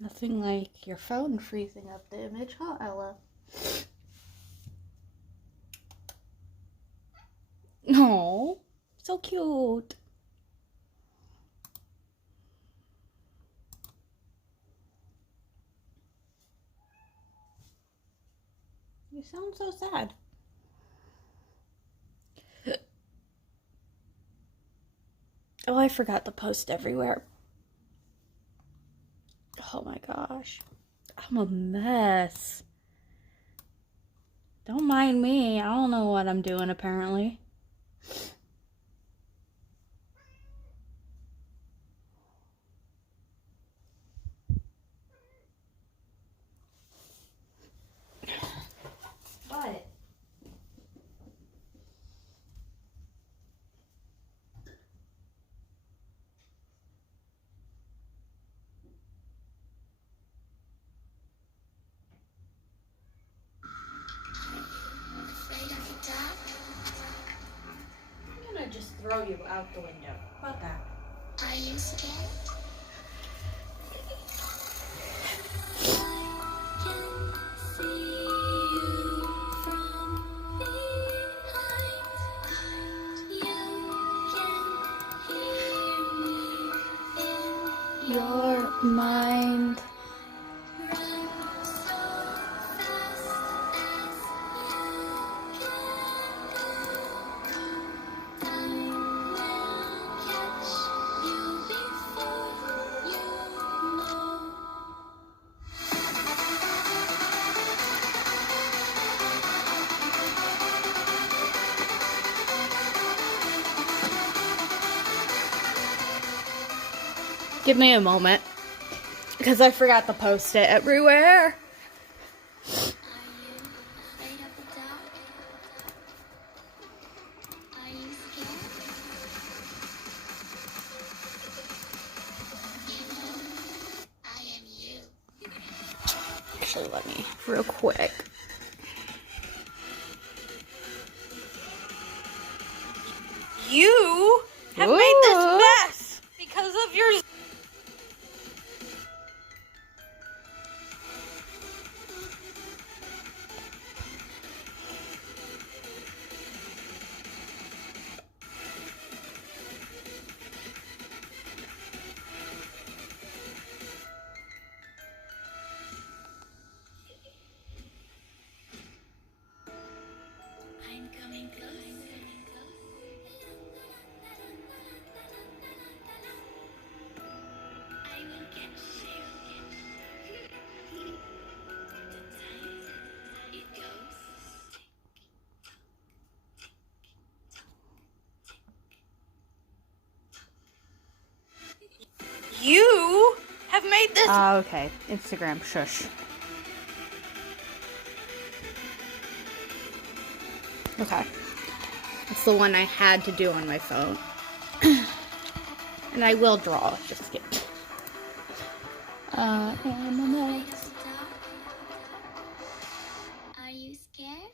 Nothing like your phone freezing up the image, huh, Ella? Oh, so cute. You sound so sad. Oh, I forgot to post everywhere. Oh my gosh. I'm a mess. Don't mind me. I don't know what I'm doing apparently. What? I'm gonna just throw you out the window. How about that? Are you scared? Your mind. Give me a moment, because I forgot to post it everywhere. Actually, let me, real quick. You have made this mess because of your... I'm coming closer. I will get you. The time it goes. You have made this... okay. Instagram, shush. Okay. That's the one I had to do on my phone. And I will draw, just kidding. Are you scared?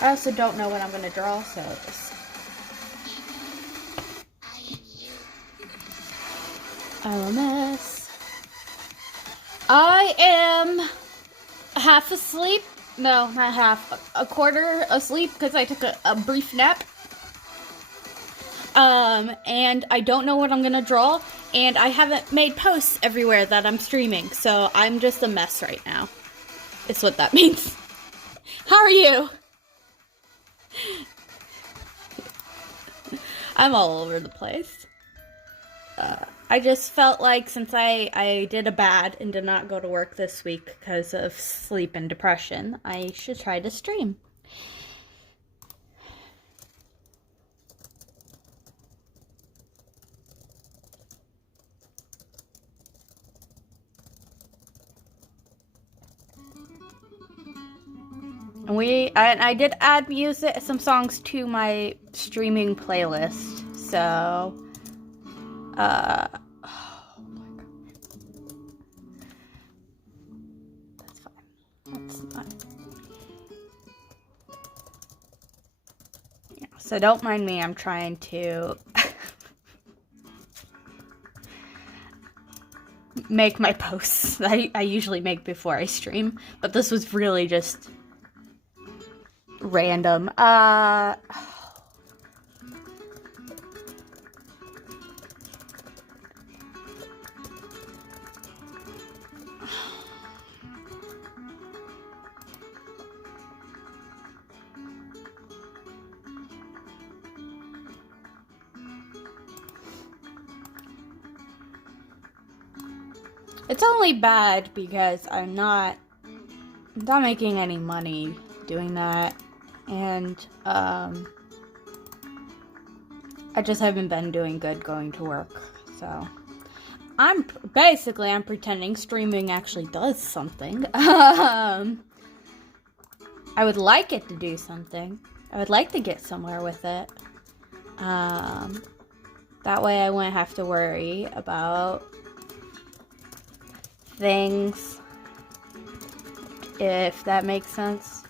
I also don't know what I'm going to draw, so just... I am you. LMS. I am half asleep. No, not half. A quarter asleep because I took a brief nap. And I don't know what I'm gonna draw. And I haven't made posts everywhere that I'm streaming. So I'm just a mess right now. Is what that means. How are you? I'm all over the place. I just felt like since I did a bad and did not go to work this week because of sleep and depression, I should try to stream. And I did add music, some songs to my streaming playlist, so, oh my god. That's fine. That's not. Yeah, so don't mind me, I'm trying to make my posts that I usually make before I stream. But this was really just random. It's only bad because I'm not making any money doing that, and I just haven't been doing good going to work. So I'm pretending streaming actually does something. I would like it to do something. I would like to get somewhere with it. That way I wouldn't have to worry about things, if that makes sense.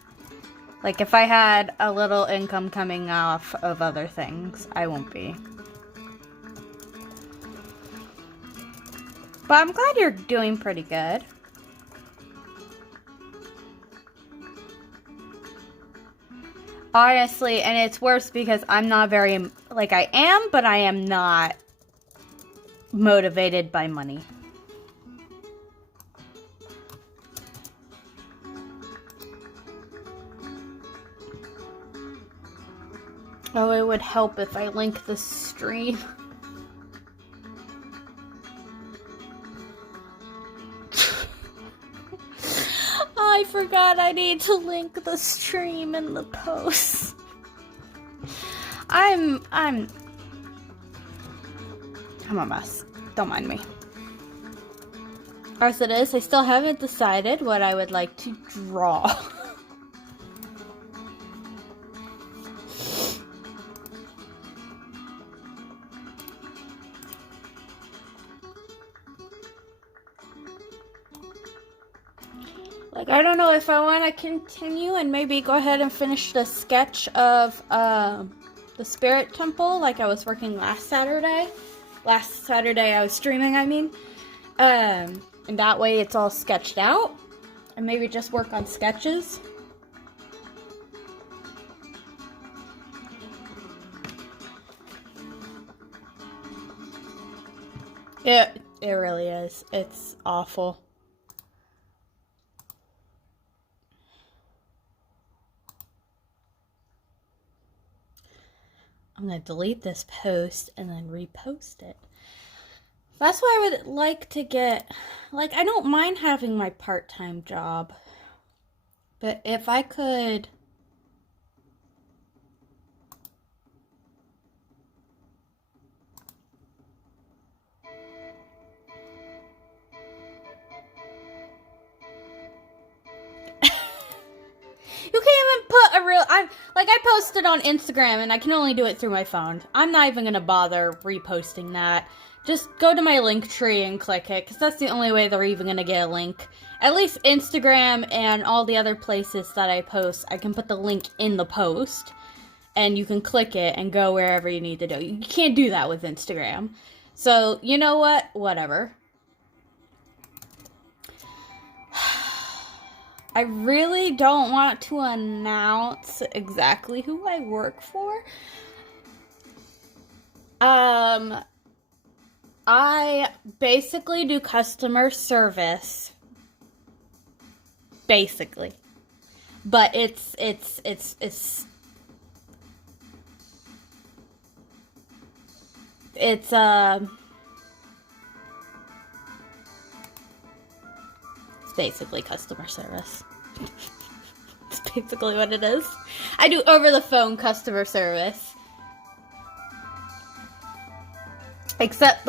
Like, if I had a little income coming off of other things, I won't be. But I'm glad you're doing pretty good. Honestly, and it's worse because I'm not very, like, I am, but I am not motivated by money. Oh, it would help if I link the stream. I forgot I need to link the stream in the post. I'm a mess. Don't mind me. As it is, I still haven't decided what I would like to draw. Like, I don't know if I want to continue and maybe go ahead and finish the sketch of the Spirit Temple like I was working last Saturday. Last Saturday I was streaming, I mean. And that way it's all sketched out. And maybe just work on sketches. It really is. It's awful. I'm going to delete this post and then repost it. That's why I would like to get, like, I don't mind having my part-time job. But if I could... You can't even put a real... I posted on Instagram, and I can only do it through my phone. I'm not even going to bother reposting that. Just go to my link tree and click it, because that's the only way they're even going to get a link. At least Instagram and all the other places that I post, I can put the link in the post, and you can click it and go wherever you need to go. You can't do that with Instagram. So, you know what? Whatever. I really don't want to announce exactly who I work for. I basically do customer service. Basically. But it's basically customer service. It's basically what it is. I do over-the-phone customer service. Except,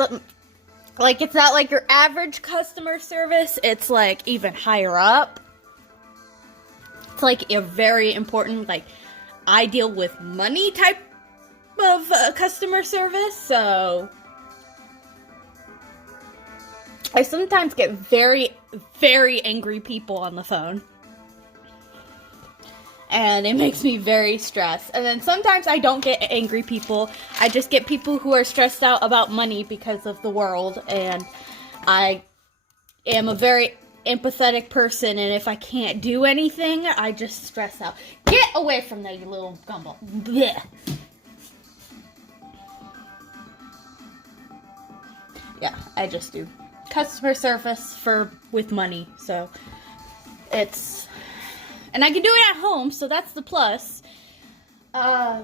like, it's not like your average customer service. It's, like, even higher up. It's, like, a very important, like, I deal with money type of customer service, so... I sometimes get very, very angry people on the phone. And it makes me very stressed. And then sometimes I don't get angry people. I just get people who are stressed out about money because of the world. And I am a very empathetic person, and if I can't do anything, I just stress out. Get away from there, you little gumball. Blech. Yeah, I just do customer service with money, so it's, and I can do it at home, so that's the plus. But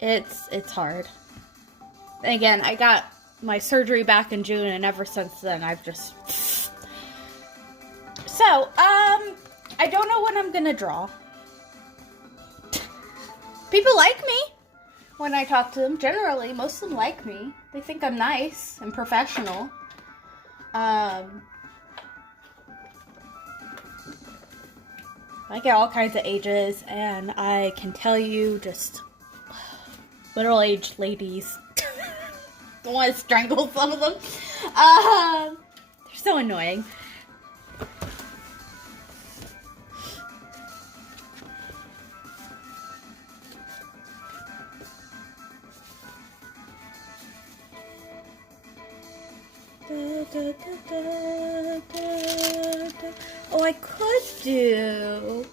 it's hard. And again, I got my surgery back in June, and ever since then, I've just... So, I don't know what I'm gonna draw. People like me when I talk to them. Generally, most of them like me. They think I'm nice and professional. I get all kinds of ages, and I can tell you just middle-aged ladies. I want to strangle some of them. They're so annoying. Oh, I could do...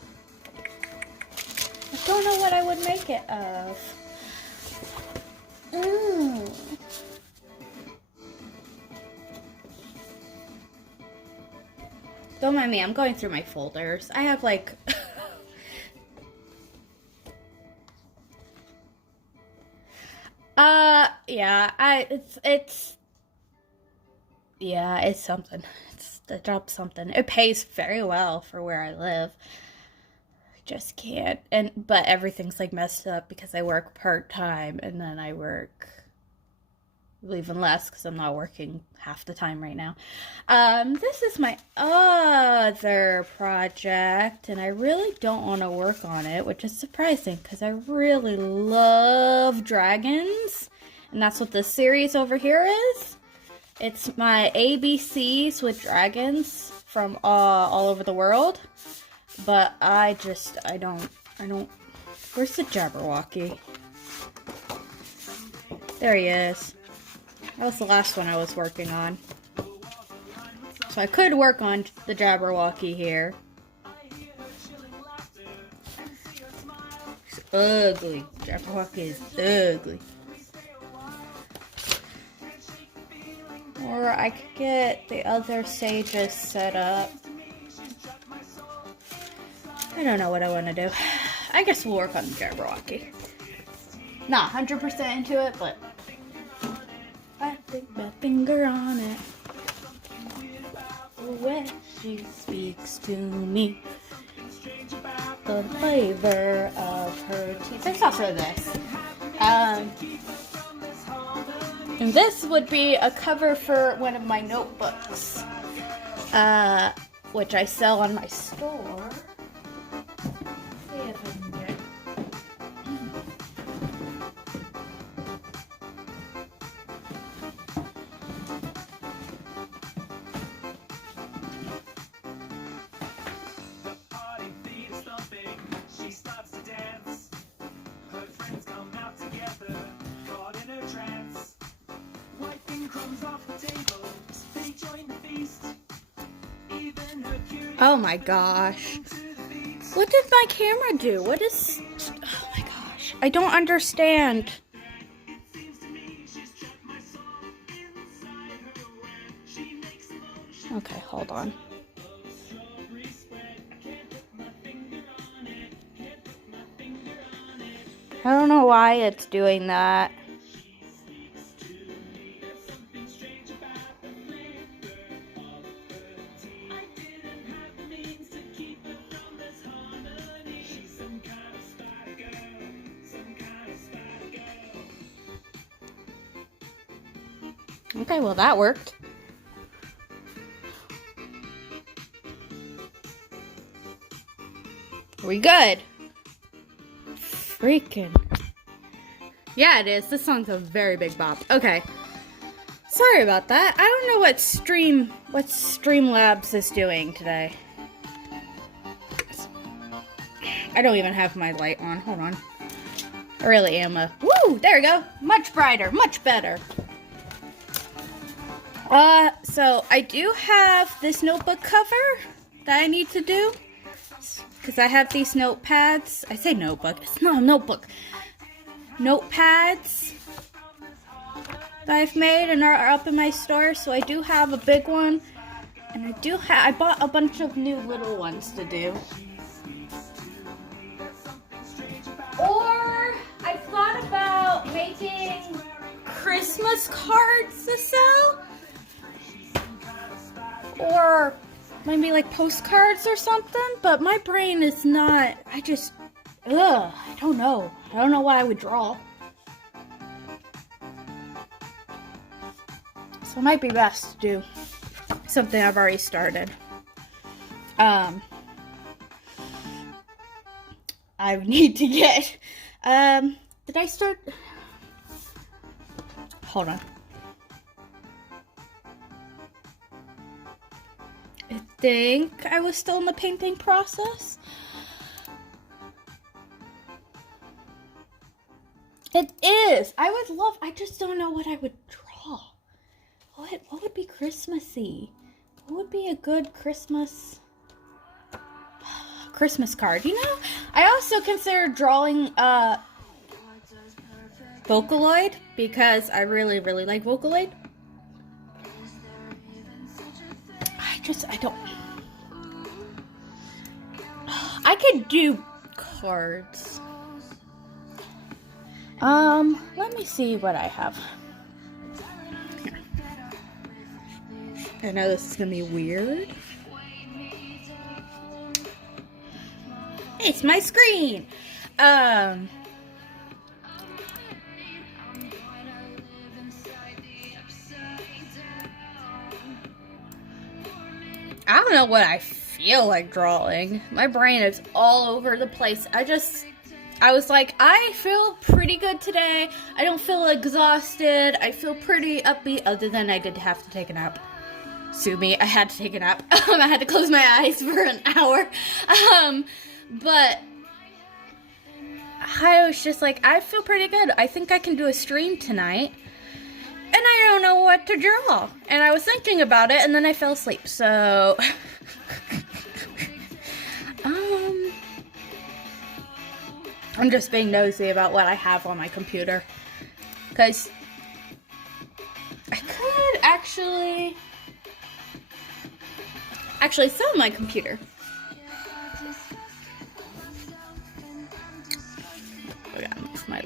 I don't know what I would make it of. Don't mind me, I'm going through my folders. I have like... it's something. It's the job something. It pays very well for where I live. I just can't. But everything's like messed up because I work part-time, and then I work even less because I'm not working half the time right now. This is my other project, and I really don't want to work on it, which is surprising because I really love dragons, and that's what this series over here is. It's my ABCs with dragons from all over the world, but I don't, where's the Jabberwocky? There he is. That was the last one I was working on. So I could work on the Jabberwocky here. It's ugly. Jabberwocky is ugly. Or I could get the other sages set up. I don't know what I want to do. I guess we'll work on the Jabberwocky. Not 100% into it, but I think my finger on it. When she speaks to me, the flavor of her teeth. There's also this. And this would be a cover for one of my notebooks, which I sell on my store. See if I can get. Oh my gosh. What did my camera do? What is... Oh my gosh. I don't understand. Okay, hold on. I don't know why it's doing that. Okay, well that worked. Are we good? Freaking. Yeah, it is. This song's a very big bop. Okay. Sorry about that. I don't know what Streamlabs is doing today. I don't even have my light on. Hold on. I really am a... Woo! There we go. Much brighter. Much better. So I do have this notebook cover that I need to do. Because I have these notepads. I say notebook. It's not a notebook. Notepads that I've made and are up in my store. So I do have a big one. And I bought a bunch of new little ones to do. Or I thought about making Christmas cards to sell. Or maybe like postcards or something. But my brain is not, I don't know. I don't know what I would draw. So it might be best to do something I've already started. I need to get, did I start? Hold on. I think I was still in the painting process. It is. I just don't know what I would draw. What would be Christmassy? What would be a good Christmas card? You know, I also considered drawing Vocaloid because I really, really like Vocaloid. I could do cards. Let me see what I have. Here. I know this is gonna be weird. It's my screen. I don't know what I feel like drawing. My brain is all over the place. I was like, I feel pretty good today. I don't feel exhausted. I feel pretty upbeat, other than I did have to take a nap. Sue me, I had to take a nap. I had to close my eyes for an hour. But I was just like, I feel pretty good. I think I can do a stream tonight. And I don't know what to draw. And I was thinking about it, and then I fell asleep. So, I'm just being nosy about what I have on my computer. Because I could actually sell my computer. Oh yeah, it's my...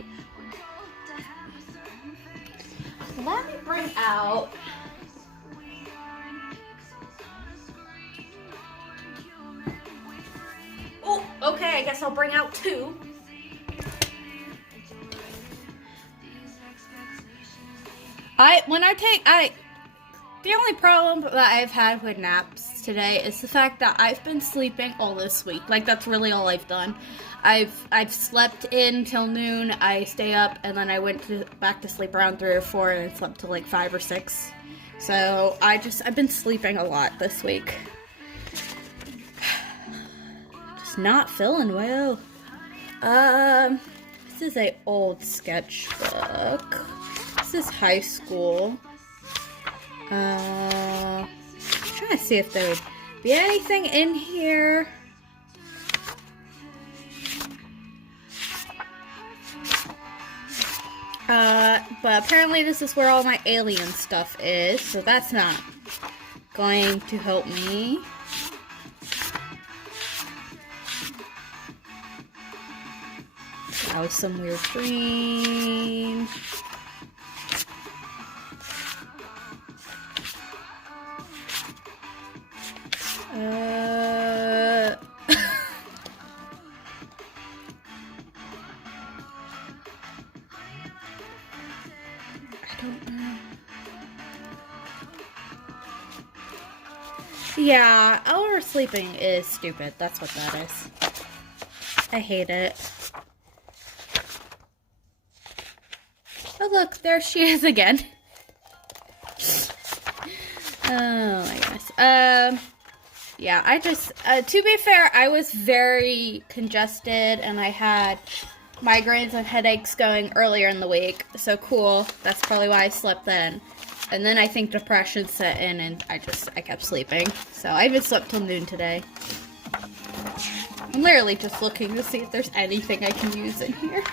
Let me bring out... Oh, okay, I guess I'll bring out two. The only problem that I've had with naps today is the fact that I've been sleeping all this week. Like, that's really all I've done. I've slept in till noon, I stay up, and then I went back to sleep around 3 or 4, and I slept till like 5 or 6. So, I've been sleeping a lot this week. Just not feeling well. This is an old sketchbook. This is high school. I'm trying to see if there would be anything in here. But apparently this is where all my alien stuff is, so that's not going to help me. That was some weird dream. Yeah, oversleeping is stupid. That's what that is. I hate it. Oh look, there she is again. Oh my goodness. Yeah, to be fair, I was very congested and I had migraines and headaches going earlier in the week. So cool. That's probably why I slept then. And then I think depression set in and I kept sleeping. So I even slept till noon today. I'm literally just looking to see if there's anything I can use in here.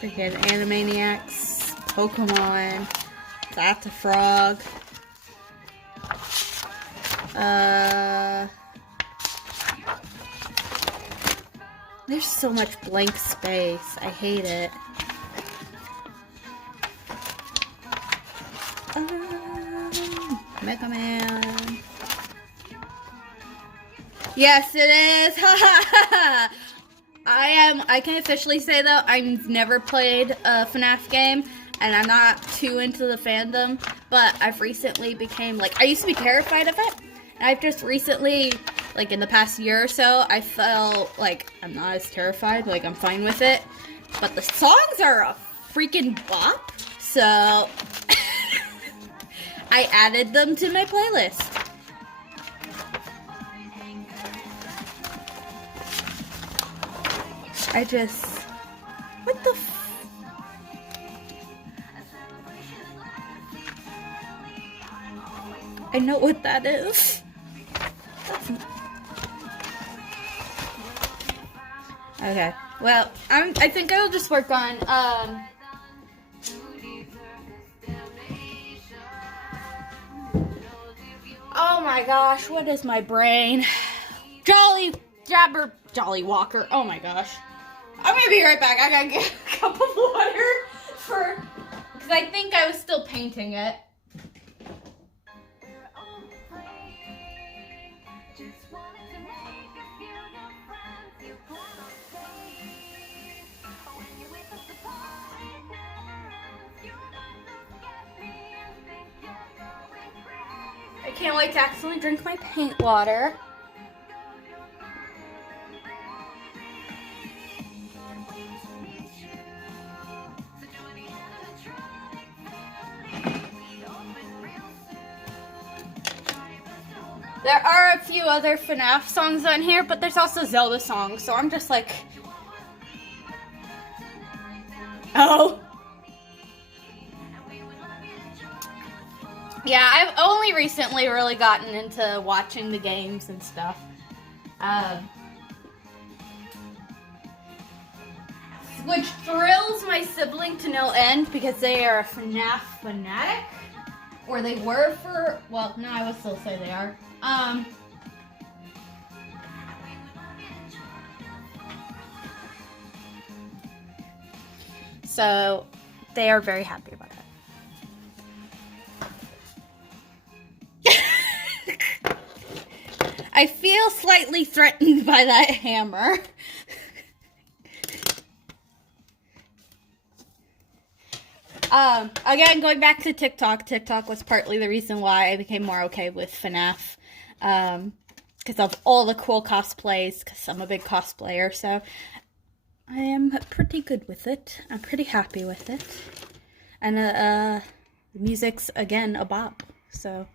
Freaking Animaniacs, Pokemon, that's a frog. There's so much blank space. I hate it. Mega Man. Yes, it is. I can officially say though, I've never played a FNAF game, and I'm not too into the fandom, but I've recently became, like, I used to be terrified of it, and I've just recently, like, in the past year or so, I felt like I'm not as terrified, like, I'm fine with it, but the songs are a freaking bop, so I added them to my playlist. What the I know what that is. Okay, well, I think I'll just work on, oh my gosh, what is my brain? Jolly Walker, oh my gosh. I'm gonna be right back. I gotta get a cup of water because I think I was still painting it. I can't wait to accidentally drink my paint water. There are a few other FNAF songs on here, but there's also Zelda songs, so I'm just like... Oh. Yeah, I've only recently really gotten into watching the games and stuff. Which thrills my sibling to no end because they are a FNAF fanatic. Or they were for... Well, no, I would still say they are. So, they are very happy about it. I feel slightly threatened by that hammer. Again, going back to TikTok, TikTok was partly the reason why I became more okay with FNAF. Because of all the cool cosplays, because I'm a big cosplayer, so I am pretty good with it. I'm pretty happy with it. And, the music's, again, a bop, so...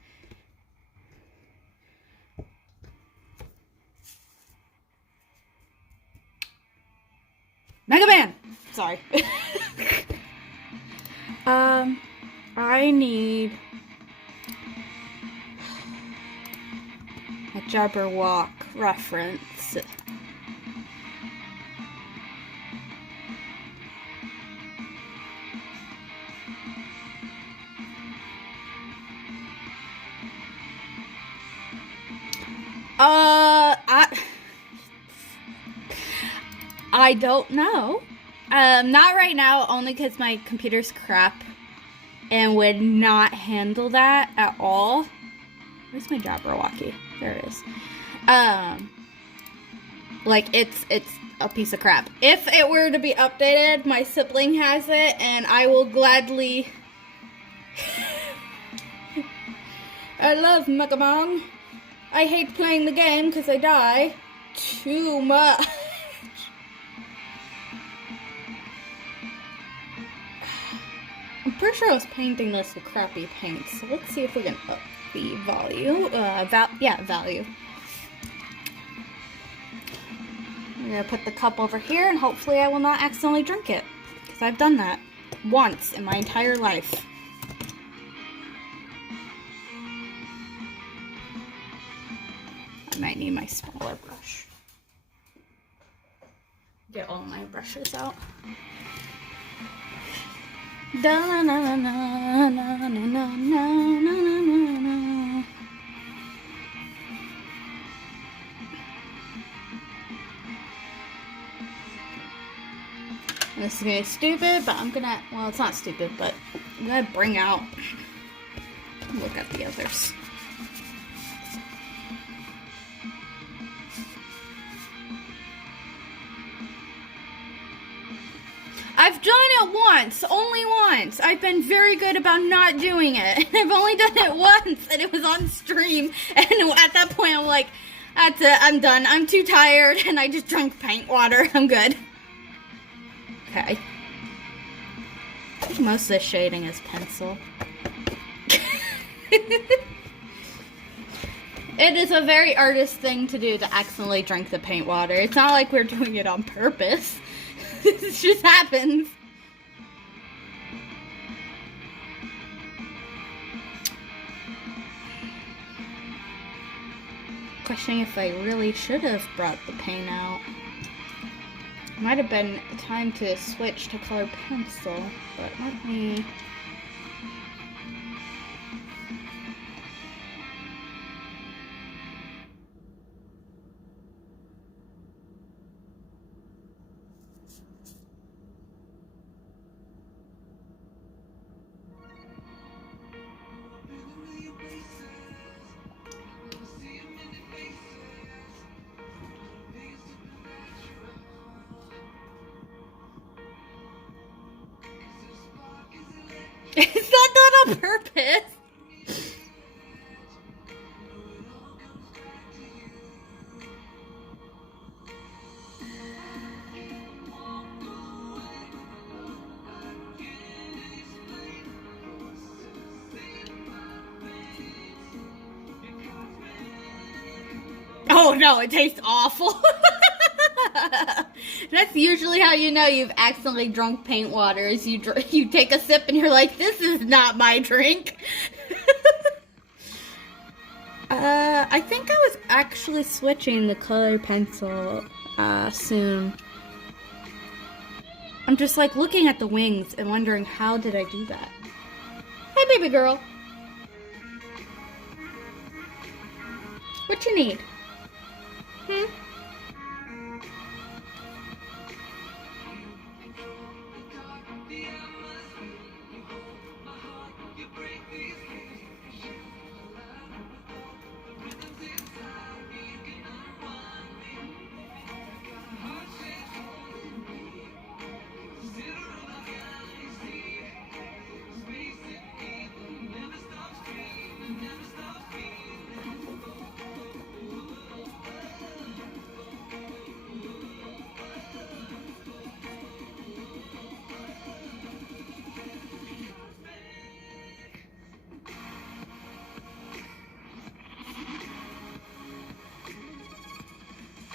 Mega Man! Sorry. I need a Jabberwocky reference. I don't know. Not right now, only because my computer's crap and would not handle that at all. Where's my Jabberwocky? There it is. Like, it's a piece of crap. If it were to be updated, my sibling has it, and I will gladly... I love Mega Man. I hate playing the game because I die too much. sure I was painting this with crappy paint, so let's see if we can up the value. Value. I'm gonna put the cup over here, and hopefully I will not accidentally drink it, because I've done that once in my entire life. I might need my smaller brush. Get all my brushes out. Da na na na na na na na na. This is gonna be stupid, but I'm gonna, well, it's not stupid, but I'm gonna bring out, look at the others. I've done it once, only once. I've been very good about not doing it. I've only done it once, and it was on stream. And at that point, I'm like, that's it, I'm done. I'm too tired, and I just drank paint water. I'm good. Okay. I think most of the shading is pencil. It is a very artist thing to do to accidentally drink the paint water. It's not like we're doing it on purpose. This just happens. Questioning if I really should have brought the paint out. Might have been time to switch to colored pencil, but let me... It's not done on purpose. Oh no, it tastes awful. That's usually how you know you've accidentally drunk paint water, is you take a sip and you're like, this is not my drink. I think I was actually switching the color pencil soon. I'm just like looking at the wings and wondering, how did I do that? Hey baby girl. What you need?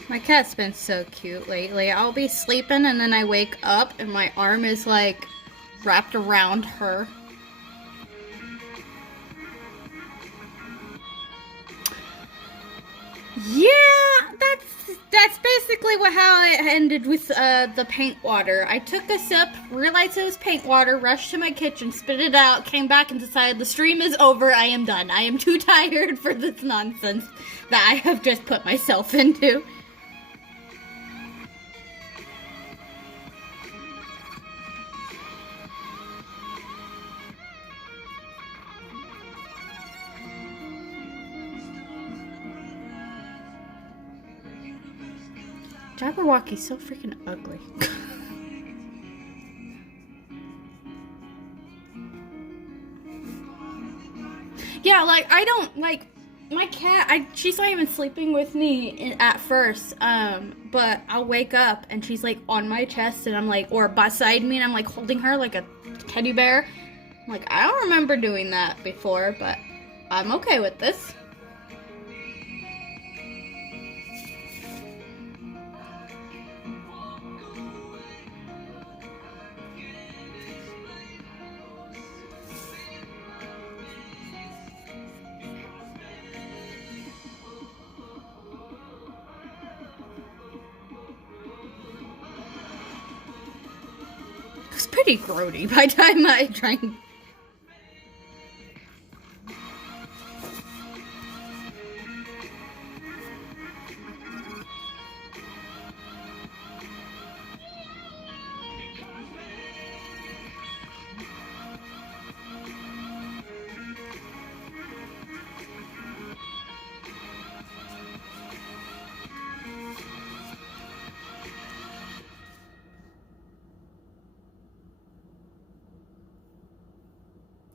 My cat's been so cute lately. I'll be sleeping and then I wake up and my arm is like wrapped around her. Yeah, that's basically how it ended with the paint water. I took a sip, realized it was paint water, rushed to my kitchen, spit it out, came back and decided the stream is over. I am done. I am too tired for this nonsense that I have just put myself into. Jabberwocky's so freaking ugly. Yeah, like, I don't, like, my cat, she's not even sleeping with me at first, but I'll wake up and she's, like, on my chest and I'm, like, or beside me and I'm, like, holding her like a teddy bear. Like, I don't remember doing that before, but I'm okay with this. It's pretty grody by the time I drank.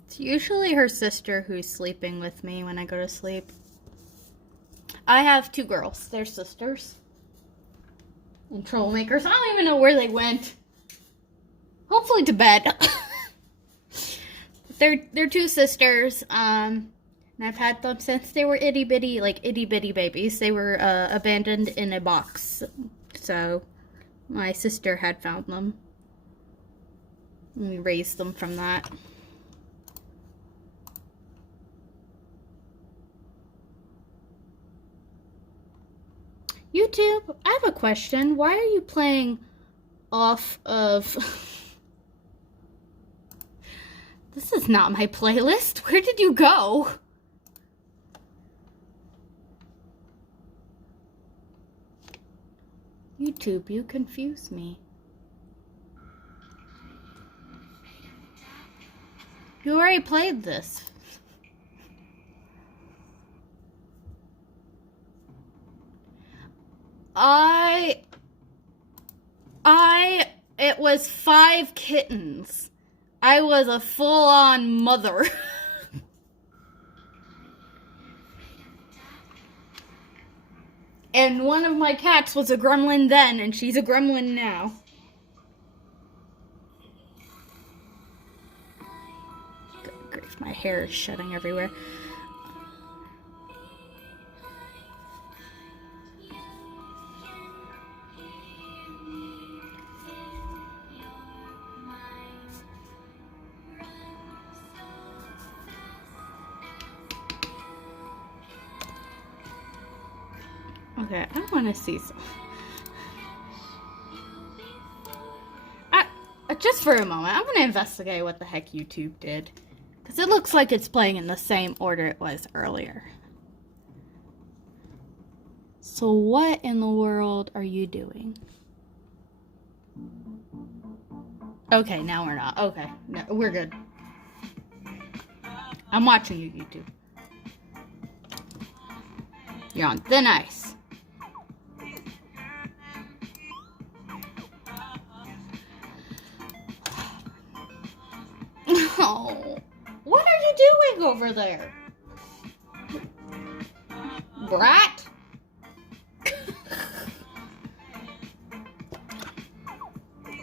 It's usually her sister who's sleeping with me when I go to sleep. I have 2 girls. They're sisters. And troublemakers. I don't even know where they went. Hopefully to bed. They're 2 sisters. And I've had them since they were itty bitty babies. They were abandoned in a box. So my sister had found them. And we raised them from that. YouTube, I have a question. Why are you playing off of... This is not my playlist. Where did you go? YouTube, you confuse me. You already played this. It was 5 kittens. I was a full-on mother. And one of my cats was a gremlin then, and she's a gremlin now. Good grief, my hair is shedding everywhere. Okay, I want to see some. Just for a moment, I'm going to investigate what the heck YouTube did. Because it looks like it's playing in the same order it was earlier. So what in the world are you doing? Okay, now we're not. Okay, no, we're good. I'm watching you, YouTube. You're on thin ice. Oh, what are you doing over there? Brat?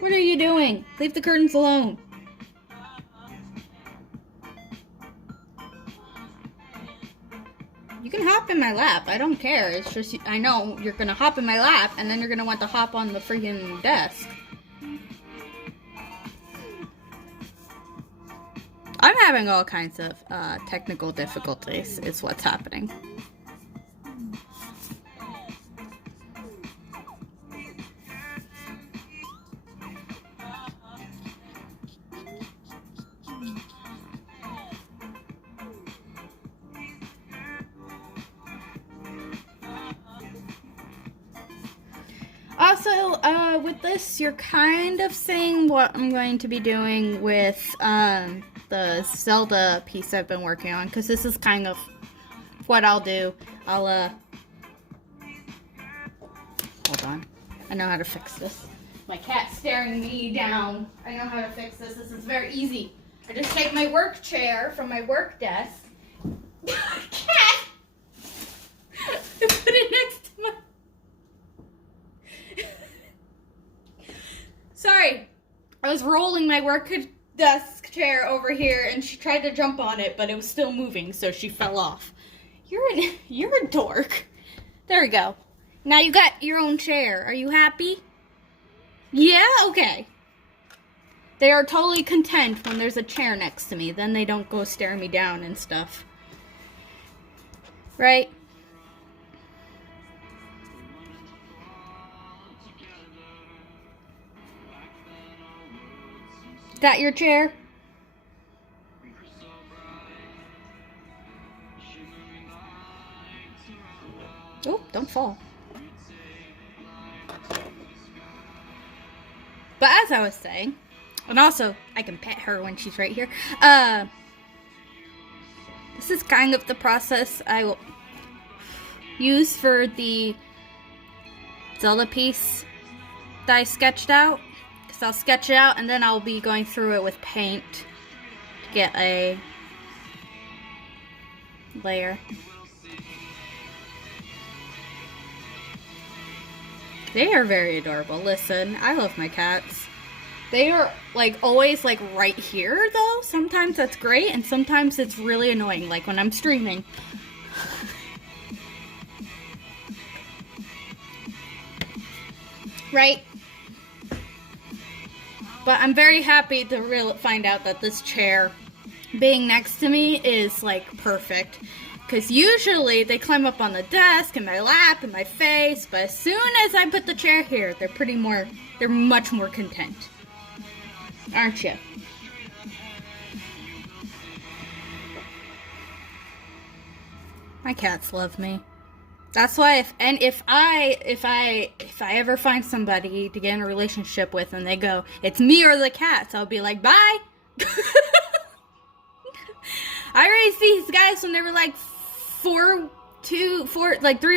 What are you doing? Leave the curtains alone. You can hop in my lap. I don't care. It's just, I know you're gonna hop in my lap and then you're gonna want to hop on the freaking desk. I'm having all kinds of technical difficulties, is what's happening. Also, with this, you're kind of seeing what I'm going to be doing with the Zelda piece I've been working on, because this is kind of what I'll do. Hold on. I know how to fix this. My cat's staring me down. I know how to fix this. This is very easy. I just take my work chair from my work desk. Cat! I put it next to my... Sorry. I was rolling my work desk desk chair over here, and she tried to jump on it, but it was still moving, so she fell off. You're a dork. There we go. Now you got your own chair. Are you happy? Yeah? Okay. They are totally content when there's a chair next to me. Then they don't go stare me down and stuff. Right? Is that your chair? Oh, don't fall. But as I was saying, and also I can pet her when she's right here. This is kind of the process I will use for the Zelda piece that I sketched out. Because I'll sketch it out and then I'll be going through it with paint to get a layer. They are very adorable. Listen, I love my cats. They are, like, always, like, right here, though. Sometimes that's great, and sometimes it's really annoying, like when I'm streaming. Right? But I'm very happy to find out that this chair being next to me is, like, perfect. Because usually they climb up on the desk, in my lap, in my face, but as soon as I put the chair here, they're much more content. Aren't you? My cats love me. That's why if I ever find somebody to get in a relationship with and they go, it's me or the cats, I'll be like, bye. I raised these guys when they were like 3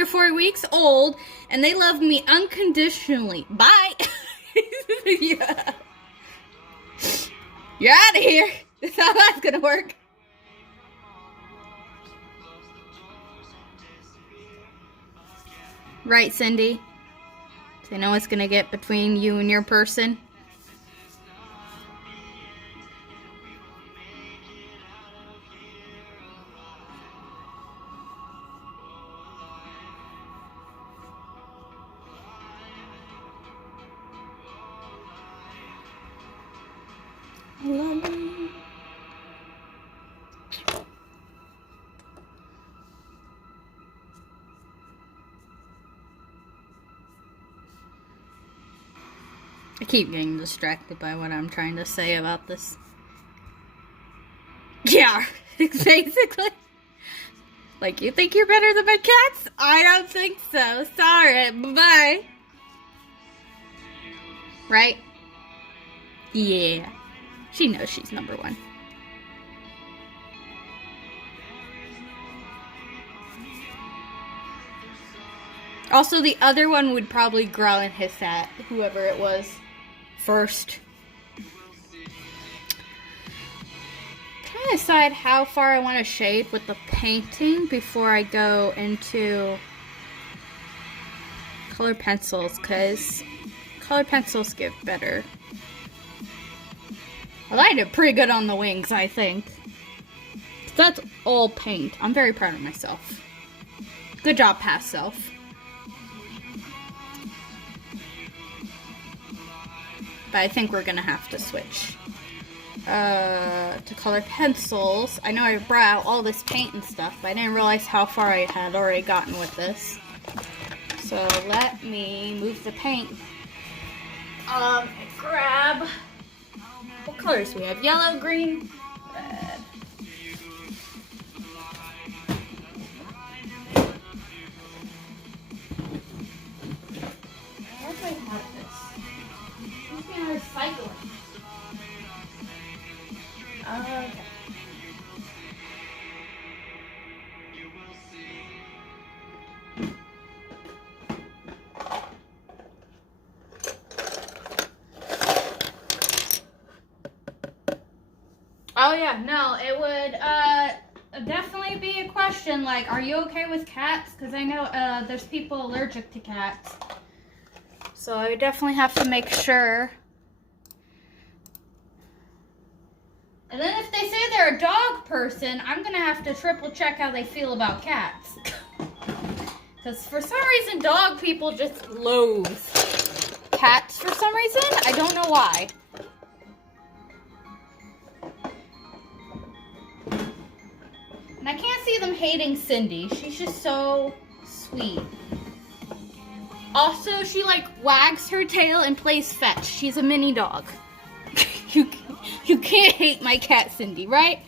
or 4 weeks old, and they love me unconditionally. Bye. Yeah. You're out of here. That's how that's gonna work. Right, Cindy? They know what's gonna get between you and your person. I keep getting distracted by what I'm trying to say about this. Yeah, basically. Like, you think you're better than my cats? I don't think so. Sorry. Bye-bye. Right? Yeah. She knows she's number one. Also, the other one would probably growl and hiss at whoever it was first. Trying to decide how far I want to shade with the painting before I go into color pencils, because color pencils give better. Well, I did pretty good on the wings, I think. That's all paint. I'm very proud of myself. Good job, past self. But I think we're gonna have to switch to color pencils. I know I brought out all this paint and stuff, but I didn't realize how far I had already gotten with this. So let me move the paint. Grab, what colors we have? Yellow, green, red. Where do I have this? Must be on recycling. Okay. Oh yeah, no, it would definitely be a question like, are you okay with cats? Because I know there's people allergic to cats. So I would definitely have to make sure And then if they say they're a dog person, I'm gonna have to triple check how they feel about cats. Because for some reason, dog people just loathe cats for some reason. I don't know why. And I can't see them hating Cindy. She's just so sweet. Also, she like wags her tail and plays fetch. She's a mini dog. You can't hate my cat Cindy, right?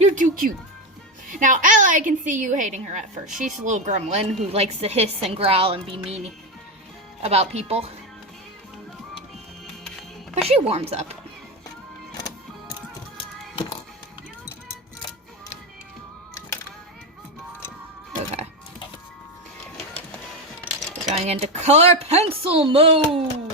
You're too cute. Now, Ella, I can see you hating her at first. She's a little gremlin who likes to hiss and growl and be mean about people. But she warms up. Okay. We're going into color pencil mode.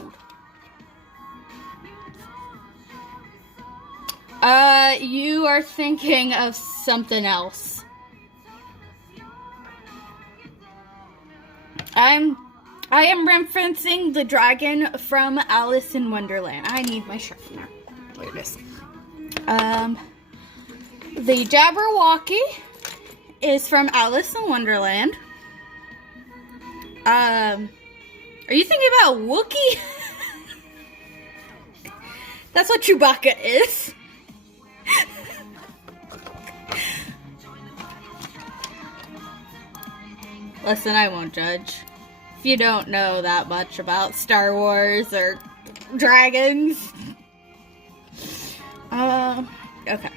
You are thinking of something else. I am referencing the dragon from Alice in Wonderland. I need my sharpener. There it is. The Jabberwocky is from Alice in Wonderland. Are you thinking about Wookiee? That's what Chewbacca is. Listen, I won't judge. If you don't know that much about Star Wars or dragons. Okay.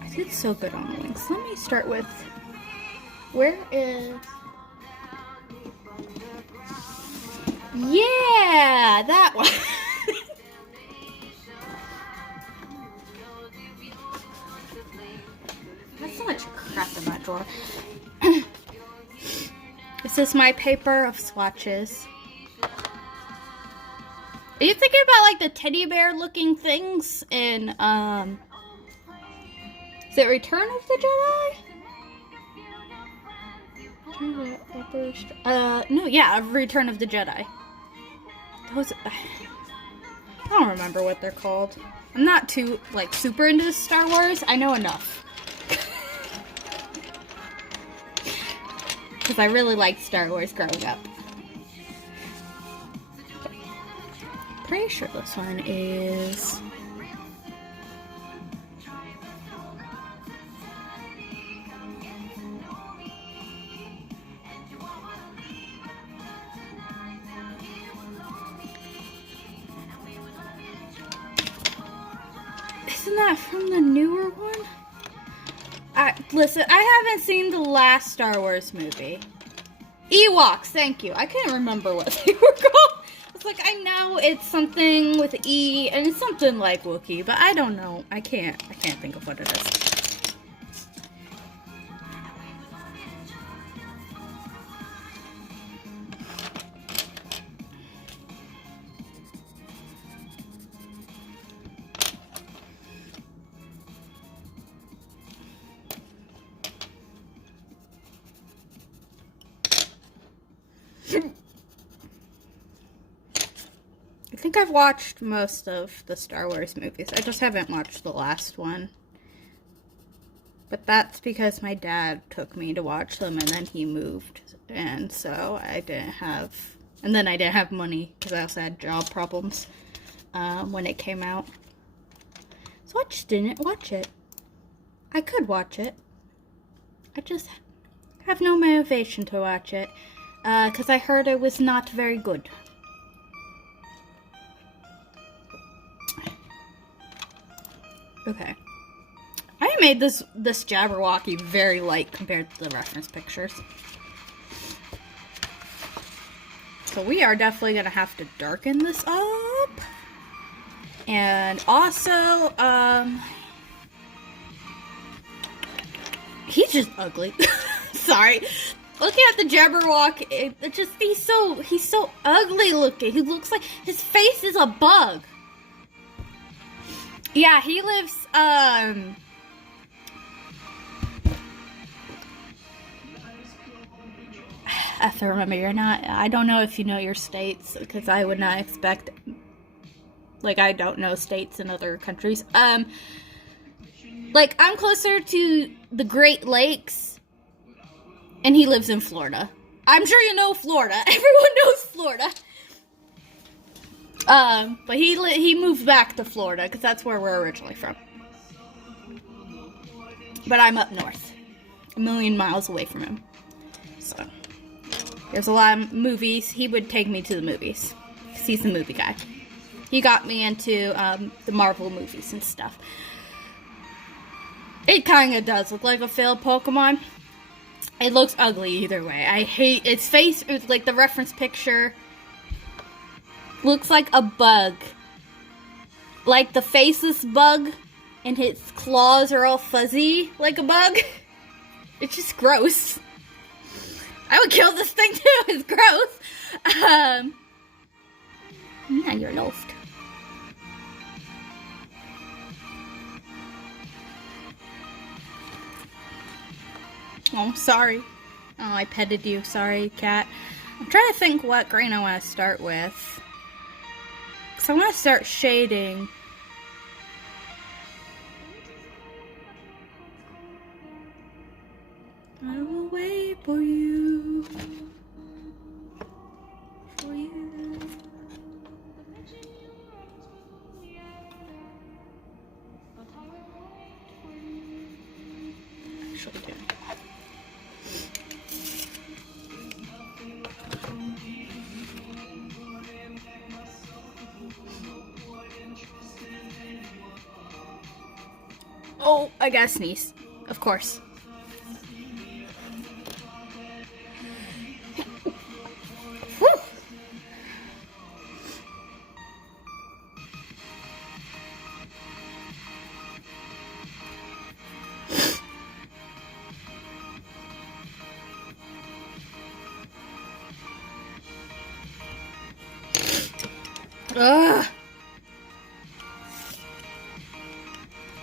I did so good on the wings. Let me start with, where is... Yeah, that one. That's so much crap in that drawer. This is my paper of swatches. Are you thinking about like the teddy bear looking things in is it Return of the Jedi? No, yeah, Return of the Jedi. Those, I don't remember what they're called. I'm not too like super into Star Wars. I know enough. Because I really liked Star Wars growing up. Pretty sure this one is... Isn't that from the newer one? Listen, I haven't seen the last Star Wars movie. Ewoks, thank you. I couldn't remember what they were called. It's like, I know it's something with E, and it's something like Wookiee, but I don't know. I can't think of what it is. I think I've watched most of the Star Wars movies. I just haven't watched the last one. But that's because my dad took me to watch them and then he moved. And so I didn't have... And then I didn't have money because I also had job problems when it came out. So I just didn't watch it. I could watch it. I just have no motivation to watch it. Because I heard it was not very good. Okay. I made this Jabberwocky very light compared to the reference pictures. So we are definitely going to have to darken this up. And also, he's just ugly. Sorry. Looking at the Jabberwocky, it just, he's so ugly looking. He looks like, his face is a bug. Yeah, he lives, I have to remember, I don't know if you know your states, because I would not expect Like, I don't know states and other countries. Like, I'm closer to the Great Lakes, and he lives in Florida. I'm sure you know Florida. Everyone knows Florida. But he moved back to Florida, because that's where we're originally from. But I'm up north, a million miles away from him. So, there's a lot of movies. He would take me to the movies, because he's the movie guy. He got me into the Marvel movies and stuff. It kind of does look like a failed Pokemon. It looks ugly either way. I hate its face. Like the reference picture looks like a bug. Like the faceless bug, and its claws are all fuzzy like a bug. It's just gross. I would kill this thing too. It's gross. Yeah, you're lost. Oh, sorry. Oh, I petted you. Sorry, cat. I'm trying to think what green I want to start with. Because I want to start shading. I will wait for you. For you. Actually, do. Oh, I gotta sneeze. Of course. Whew. Ugh.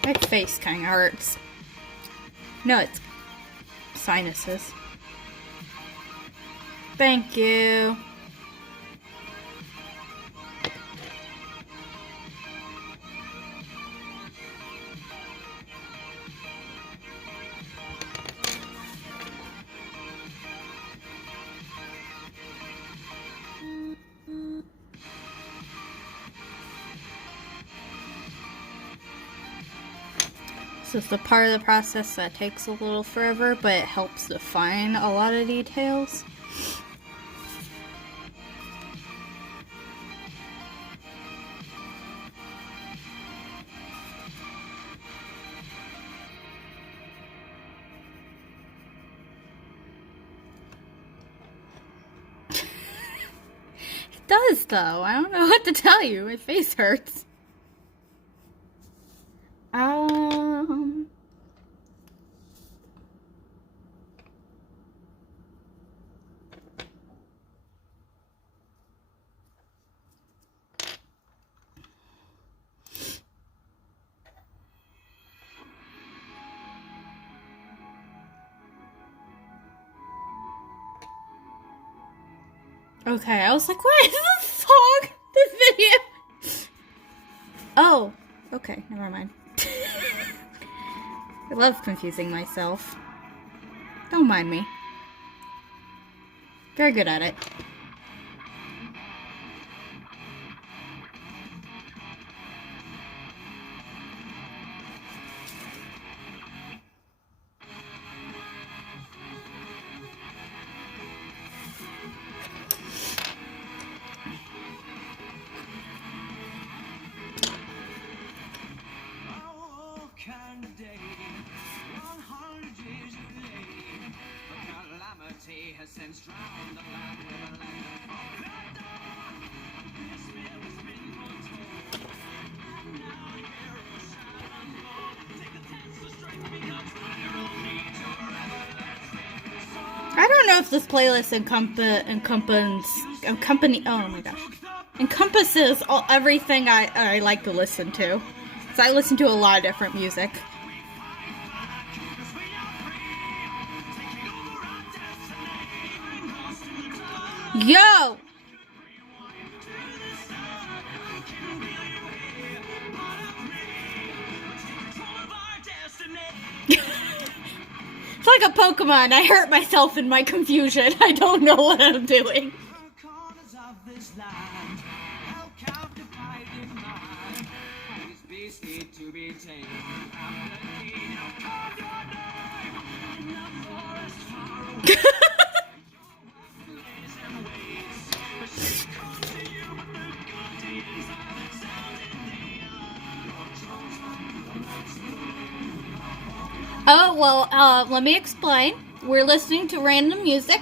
My face kind of hurts. No, it's sinuses. Thank you. This is the part of the process that takes a little forever, but it helps define a lot of details. It does, though. I don't know what to tell you. My face hurts. Okay, I was like, what is this song? This video? Oh, okay, never mind. I love confusing myself. Don't mind me. Very good at it. I don't know if this playlist encompasses everything I like to listen to. So I listen to a lot of different music. Yo! like a Pokemon. I hurt myself in my confusion. I don't know what I'm doing. Oh, well, let me explain. We're listening to random music,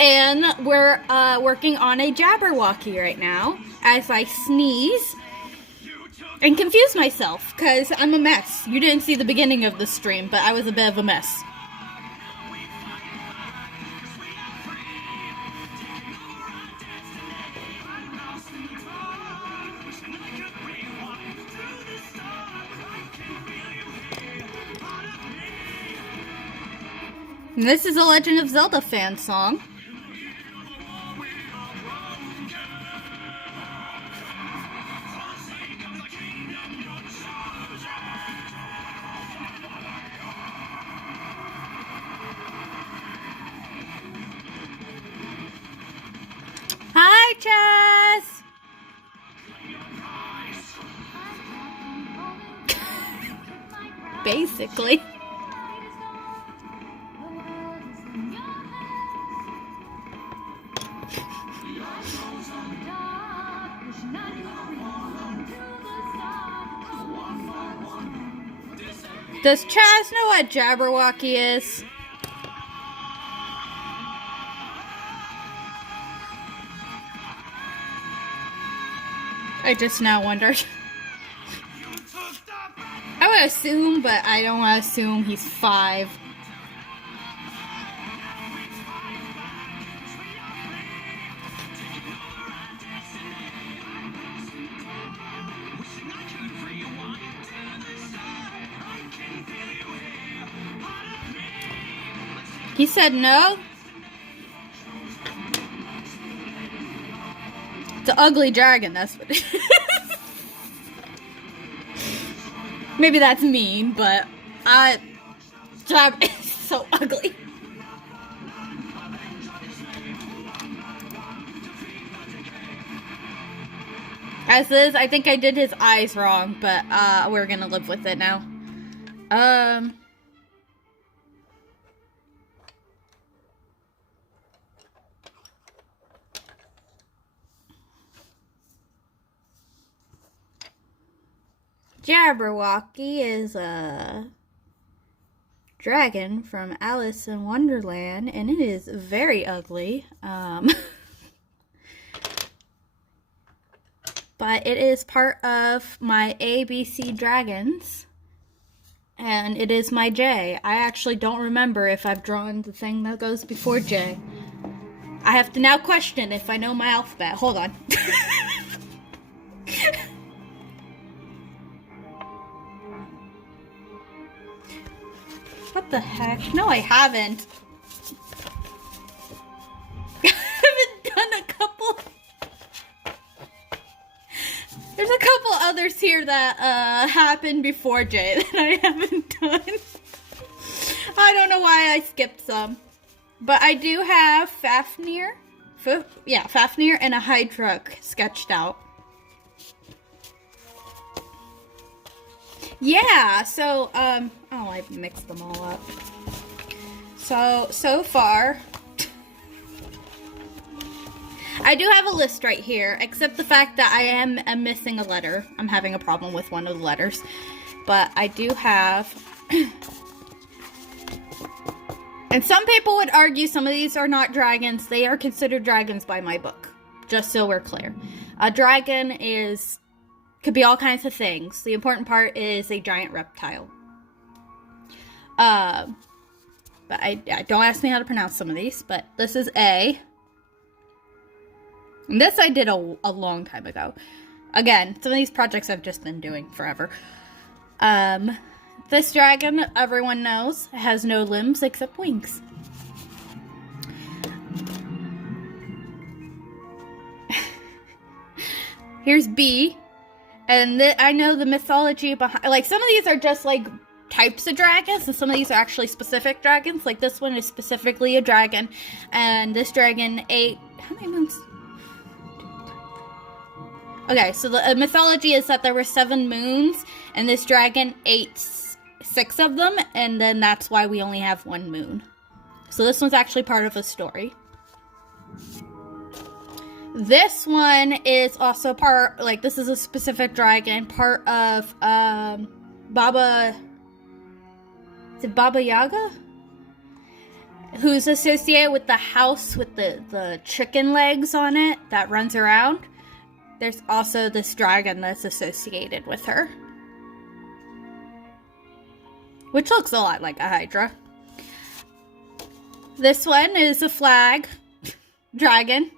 and we're working on a Jabberwocky right now as I sneeze and confuse myself, because I'm a mess. You didn't see the beginning of the stream, but I was a bit of a mess. And this is a Legend of Zelda fan song. Hi, Chess! Basically. Does Chaz know what Jabberwocky is? I just now wondered. I would assume, but I don't want to assume he's 5. He said no? It's an ugly dragon, that's what it is. Maybe that's mean, but Jab is so ugly. As is, I think I did his eyes wrong, but we're gonna live with it now. Jabberwocky is a dragon from Alice in Wonderland, and it is very ugly. But it is part of my ABC Dragons, and it is my J. I actually don't remember if I've drawn the thing that goes before J. I have to now question if I know my alphabet. Hold on. What the heck? No, I haven't. I haven't done a couple. There's a couple others here that happened before J that I haven't done. I don't know why I skipped some. But I do have Fafnir. Fafnir and a Hydra sketched out. Yeah, so, oh, I mixed them all up. So far, I do have a list right here, except the fact that I am missing a letter. I'm having a problem with one of the letters. But I do have, and some people would argue some of these are not dragons. They are considered dragons by my book, just so we're clear. A dragon could be all kinds of things. The important part is a giant reptile. But I don't ask me how to pronounce some of these, but this is A. And this I did a long time ago. Again, some of these projects I've just been doing forever. This dragon, everyone knows, has no limbs except wings. Here's B. And I know the mythology behind, like, some of these are just, like, types of dragons, and some of these are actually specific dragons. Like this one is specifically a dragon, and this dragon ate, how many moons? Okay, so the mythology is that there were 7 moons, and this dragon ate 6 of them, and then that's why we only have 1 moon. So this one's actually part of a story. This one is also part, like, this is a specific dragon, part of, Baba, is it Baba Yaga? Who's associated with the house with the chicken legs on it that runs around. There's also this dragon that's associated with her, which looks a lot like a Hydra. This one is a flag dragon.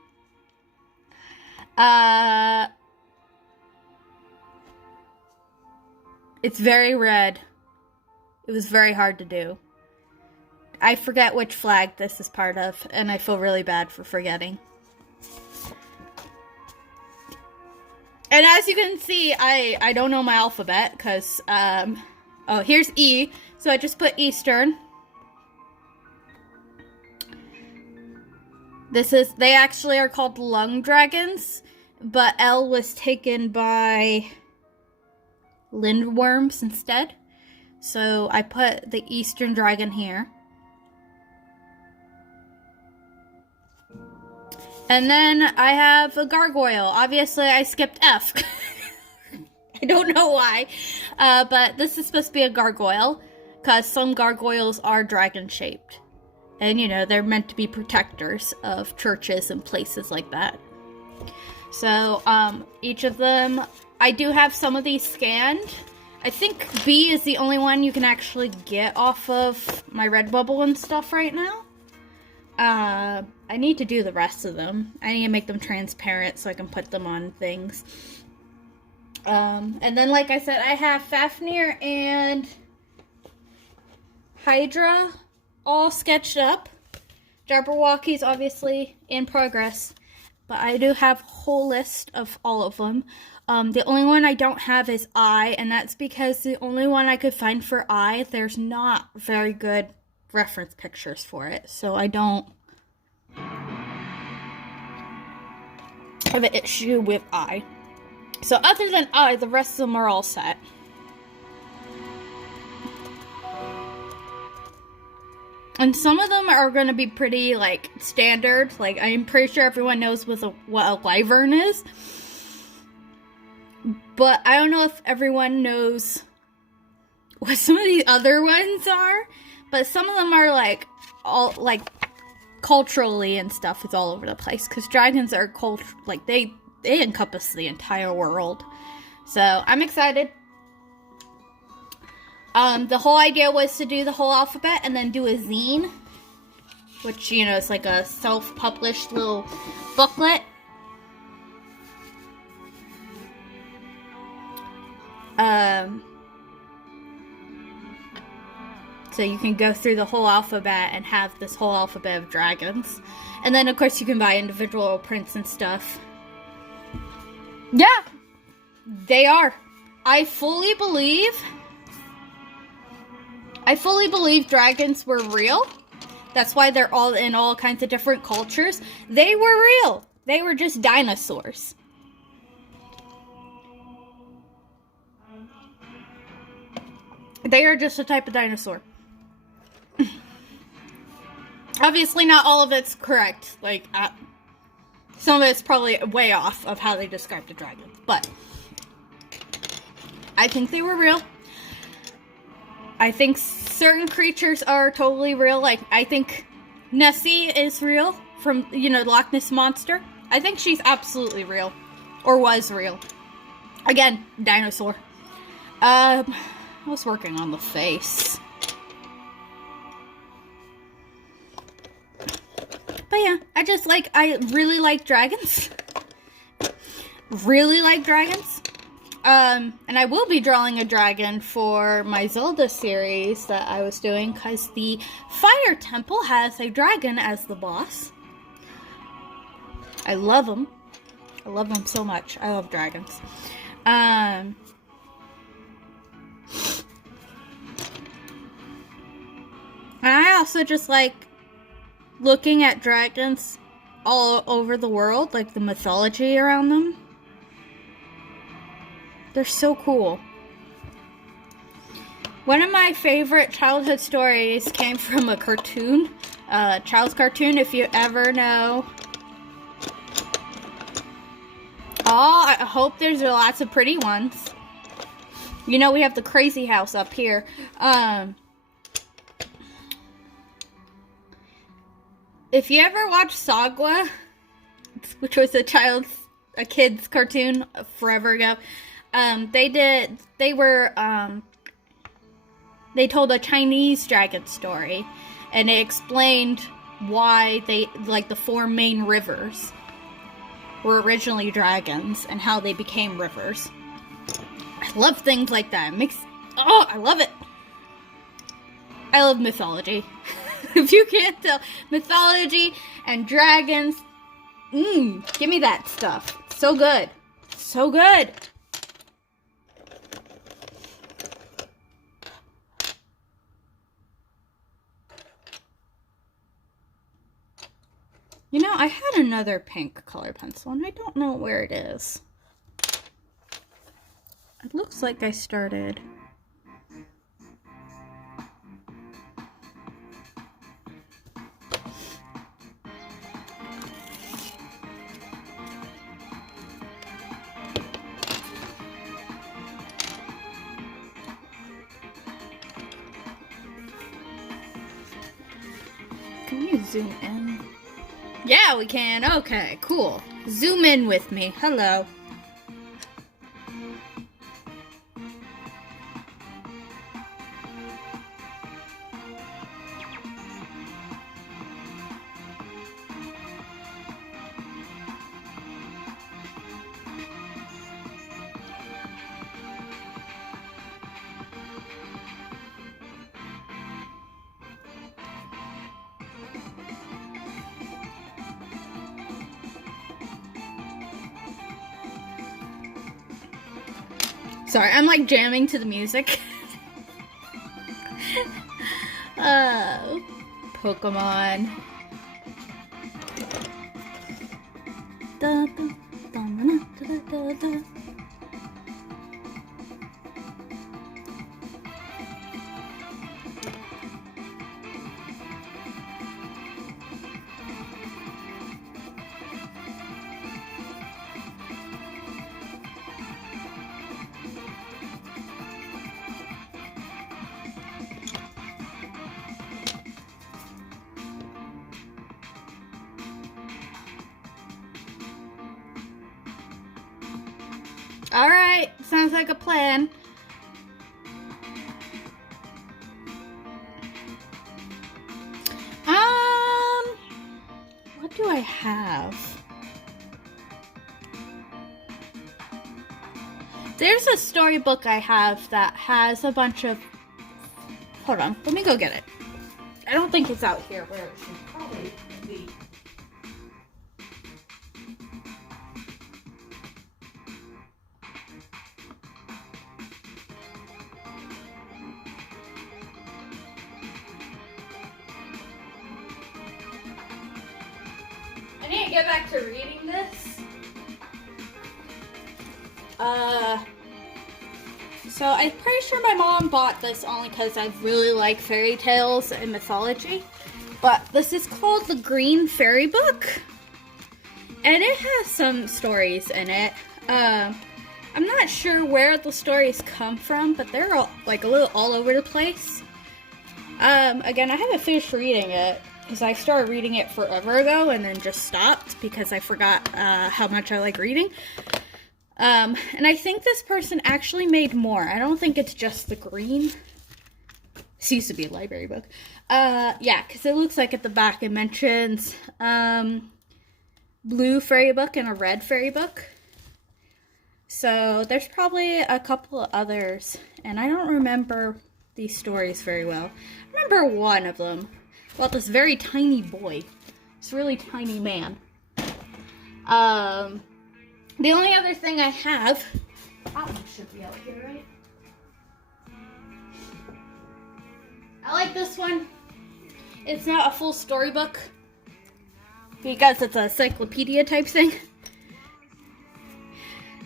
It's very red. It was very hard to do. I forget which flag this is part of, and I feel really bad for forgetting. And as you can see, I don't know my alphabet, because, oh, here's E, so I just put Eastern. They actually are called lung dragons, but L was taken by lindworms instead. So I put the Eastern dragon here. And then I have a gargoyle. Obviously, I skipped F. I don't know why. But this is supposed to be a gargoyle, because some gargoyles are dragon-shaped. And, you know, they're meant to be protectors of churches and places like that. So, each of them, I do have some of these scanned. I think B is the only one you can actually get off of my Redbubble and stuff right now. I need to do the rest of them. I need to make them transparent so I can put them on things. And then, like I said, I have Fafnir and Hydra all sketched up. Jabberwocky's obviously in progress, but I do have a whole list of all of them. The only one I don't have is I, and that's because the only one I could find for I, there's not very good reference pictures for it, so I don't have an issue with I. So other than I, the rest of them are all set. And some of them are going to be pretty, like, standard. Like, I'm pretty sure everyone knows what a wyvern is. But I don't know if everyone knows what some of the other ones are. But some of them are, like, all, like, culturally and stuff. It's all over the place. Because dragons are, like, they encompass the entire world. So, I'm excited. The whole idea was to do the whole alphabet and then do a zine, which, you know, it's like a self-published little booklet. So you can go through the whole alphabet and have this whole alphabet of dragons. And then, of course, you can buy individual prints and stuff. Yeah, they are. I fully believe dragons were real. That's why they're all in all kinds of different cultures. They were real. They were just dinosaurs. They are just a type of dinosaur. Obviously, not all of it's correct. Like, some of it's probably way off of how they described the dragon. But I think they were real. I think certain creatures are totally real. Like, I think Nessie is real from, you know, the Loch Ness Monster. I think she's absolutely real. Or was real. Again, dinosaur. I was working on the face. But yeah, I really like dragons. Really like dragons. And I will be drawing a dragon for my Zelda series that I was doing, because the Fire Temple has a dragon as the boss. I love them. I love them so much. I love dragons. And I also just like looking at dragons all over the world, like the mythology around them. They're so cool. One of my favorite childhood stories came from a cartoon, child's cartoon, if you ever know. Oh, I hope there's lots of pretty ones. You know, we have the crazy house up here. If you ever watched Sagwa, which was a kid's cartoon forever ago, they told a Chinese dragon story, and it explained why the 4 main rivers were originally dragons and how they became rivers. I love things like that. I love it. I love mythology. If you can't tell, mythology and dragons, give me that stuff. So good. So good. You know, I had another pink color pencil, and I don't know where it is. It looks like I started... Can you zoom in? Yeah, we can. Okay, cool. Zoom in with me. Hello. Sorry, I'm like jamming to the music. Pokemon. Da, da, da, da, da, da. Alright, sounds like a plan. What do I have? There's a storybook I have that has a bunch of... Hold on, let me go get it. I don't think it's out here where it should probably be. I need to get back to reading this. So I'm pretty sure my mom bought this only because I really like fairy tales and mythology. But this is called The Green Fairy Book. And it has some stories in it. I'm not sure where the stories come from, but they're all, like a little all over the place. Again, I haven't finished reading it because I started reading it forever ago and then just stopped because I forgot how much I like reading. And I think this person actually made more. I don't think it's just the green. This used to be a library book. Yeah, because it looks like at the back it mentions blue fairy book and a red fairy book. So there's probably a couple of others, and I don't remember these stories very well. I remember one of them about this very tiny boy. This really tiny man. The only other thing I have, that one should be out here, right? I like this one. It's not a full storybook because it's a encyclopedia type thing.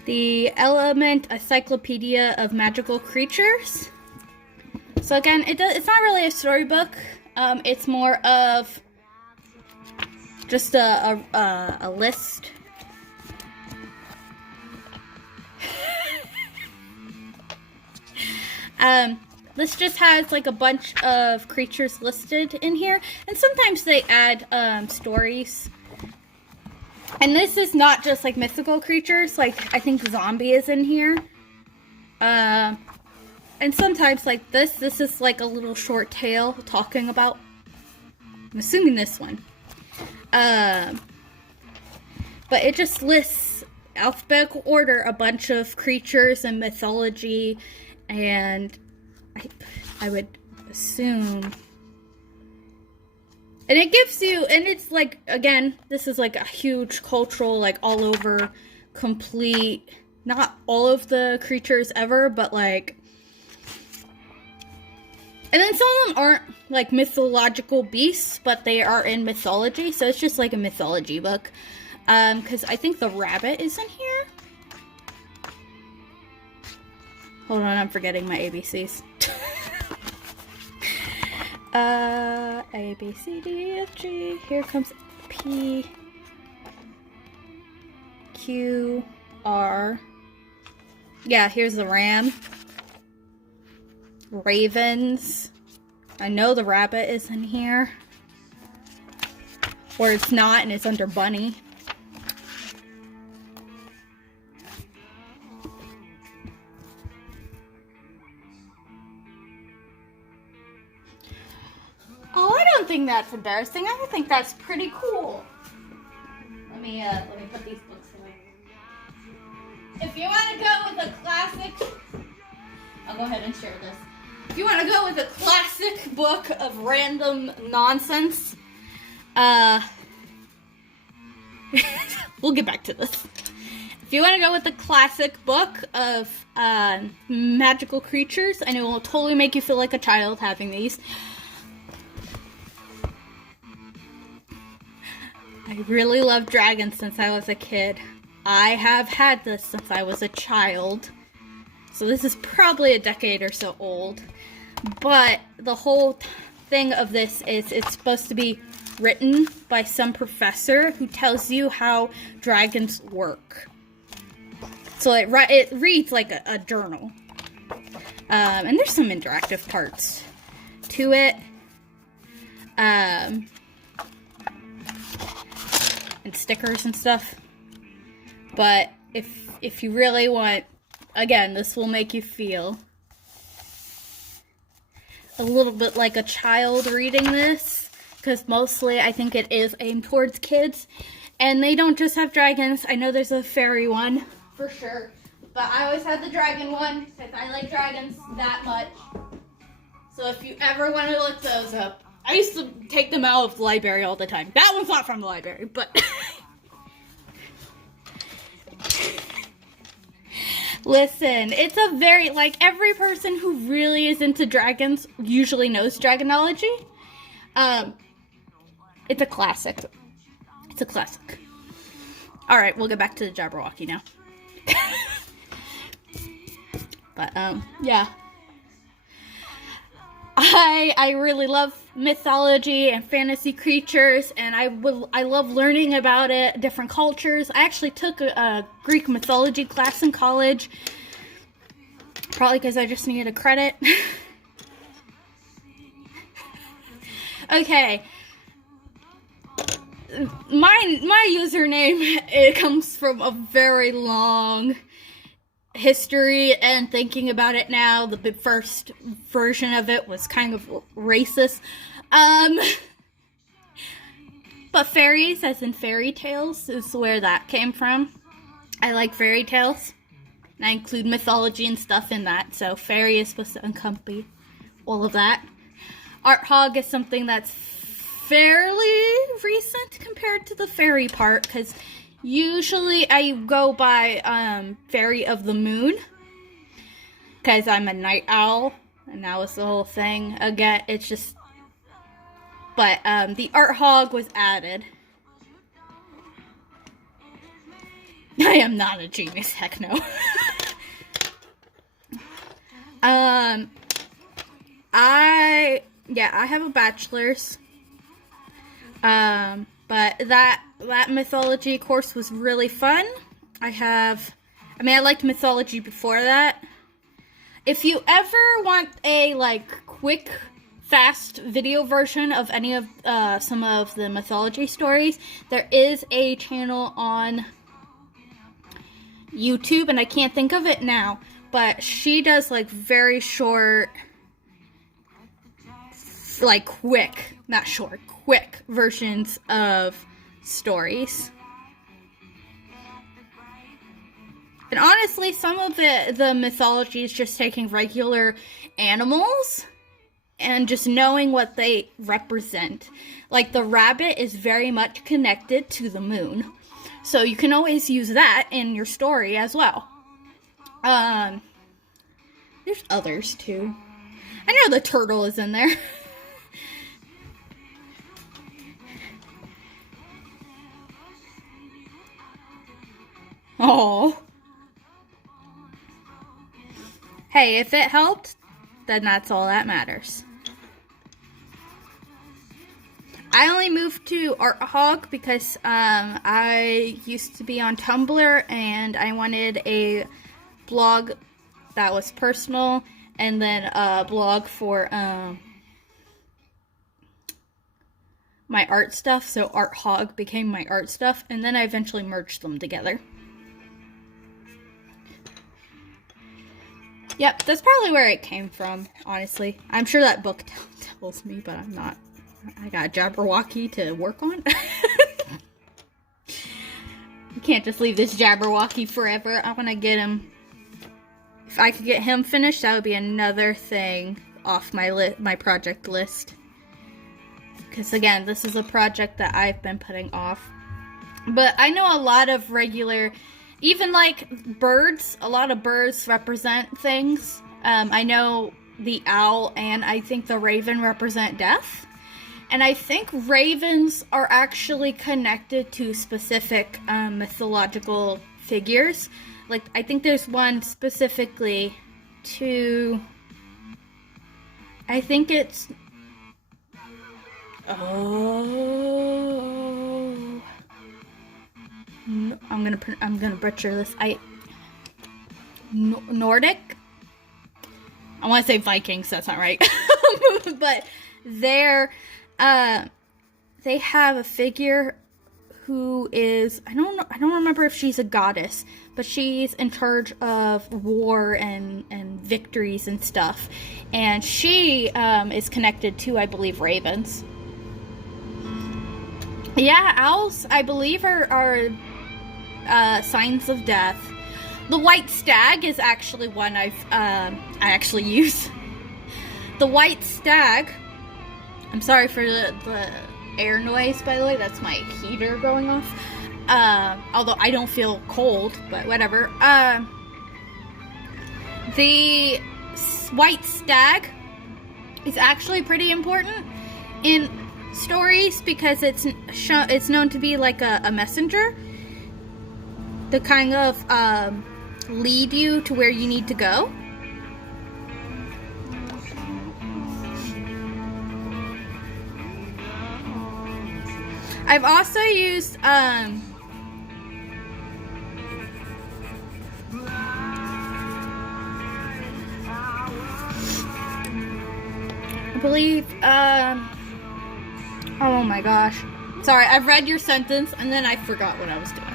The Element Encyclopedia of Magical Creatures. So again, it's not really a storybook. It's more of just a list. This just has like a bunch of creatures listed in here, and sometimes they add stories. And this is not just like mythical creatures, like I think zombie is in here. And sometimes like this is like a little short tale talking about, I'm assuming this one. But it just lists alphabetical order a bunch of creatures and mythology, and I would assume, and it gives you, and it's like, again, this is like a huge cultural, like all over, complete, not all of the creatures ever, but like, and then some of them aren't like mythological beasts, but they are in mythology, so it's just like a mythology book. Because I think the rabbit is in here. Hold on, I'm forgetting my ABCs. A, B, C, D, F, G. Here comes P, Q, R. Yeah, here's the ram. Ravens. I know the rabbit is in here. Or it's not, and it's under bunny. Oh, I don't think that's embarrassing. I think that's pretty cool. Let me put these books away. If you want to go with a classic, I'll go ahead and share this. If you want to go with a classic book of random nonsense, we'll get back to this. If you want to go with a classic book of magical creatures, and it will totally make you feel like a child having these. I really love dragons since I was a kid. I have had this since I was a child. So this is probably a decade or so old. But the whole thing of this is it's supposed to be written by some professor who tells you how dragons work. So it reads like a journal. And there's some interactive parts to it. And stickers and stuff. But if you really want, again, this will make you feel a little bit like a child reading this, because mostly I think it is aimed towards kids, and they don't just have dragons. I know there's a fairy one for sure, but I always had the dragon one because I like dragons that much. So if you ever want to look those up, I used to take them out of the library all the time. That one's not from the library, but listen, it's a very, like, every person who really is into dragons usually knows dragonology. It's a classic. It's a classic. Alright, we'll get back to the Jabberwocky now. But, yeah. I really love mythology and fantasy creatures, and I love learning about it, different cultures. I actually took a Greek mythology class in college, probably because I just needed a credit. Okay, my username, it comes from a very long history, and thinking about it now, the first version of it was kind of racist. But fairies, as in fairy tales, is where that came from. I like fairy tales, and I include mythology and stuff in that, so fairy is supposed to encompass all of that. Art hog is something that's fairly recent compared to the fairy part, because usually I go by Fairy of the Moon, because I'm a night owl, and that was the whole thing. Again, it's just but the art hog was added. I am not a genius, heck no. I have a bachelor's. But that mythology course was really fun. I liked mythology before that. If you ever want a, like, quick, fast video version of any of, some of the mythology stories, there is a channel on YouTube, and I can't think of it now, but she does, like, very short, like, quick versions of stories. And honestly, some of the mythology is just taking regular animals and just knowing what they represent. Like, the rabbit is very much connected to the moon. So you can always use that in your story as well. There's others too. I know the turtle is in there. Oh. Hey, if it helped, then that's all that matters. I only moved to Art Hog because I used to be on Tumblr and I wanted a blog that was personal and then a blog for my art stuff. So Art Hog became my art stuff, and then I eventually merged them together. Yep, that's probably where it came from, honestly. I'm sure that book tells me, but I'm not. I got Jabberwocky to work on. You can't just leave this Jabberwocky forever. I want to get him. If I could get him finished, that would be another thing off my project list. Because again, this is a project that I've been putting off. But I know a lot of regular... Even, like, birds, a lot of birds represent things. I know the owl and I think the raven represent death. And I think ravens are actually connected to specific mythological figures. Like, I think there's one specifically to... I think it's... Oh... I'm gonna butcher this. Nordic. I want to say Vikings. That's not right. But they have a figure who is I don't remember if she's a goddess, but she's in charge of war and victories and stuff, and she is connected to, I believe, ravens. Yeah, owls, I believe, are signs of death. The white stag is actually one I actually use. The white stag. I'm sorry for the air noise, by the way. That's my heater going off. Although I don't feel cold, but whatever. The white stag is actually pretty important in stories because it's known to be like a messenger to kind of lead you to where you need to go. I've also used I believe oh my gosh. Sorry, I've read your sentence and then I forgot what I was doing.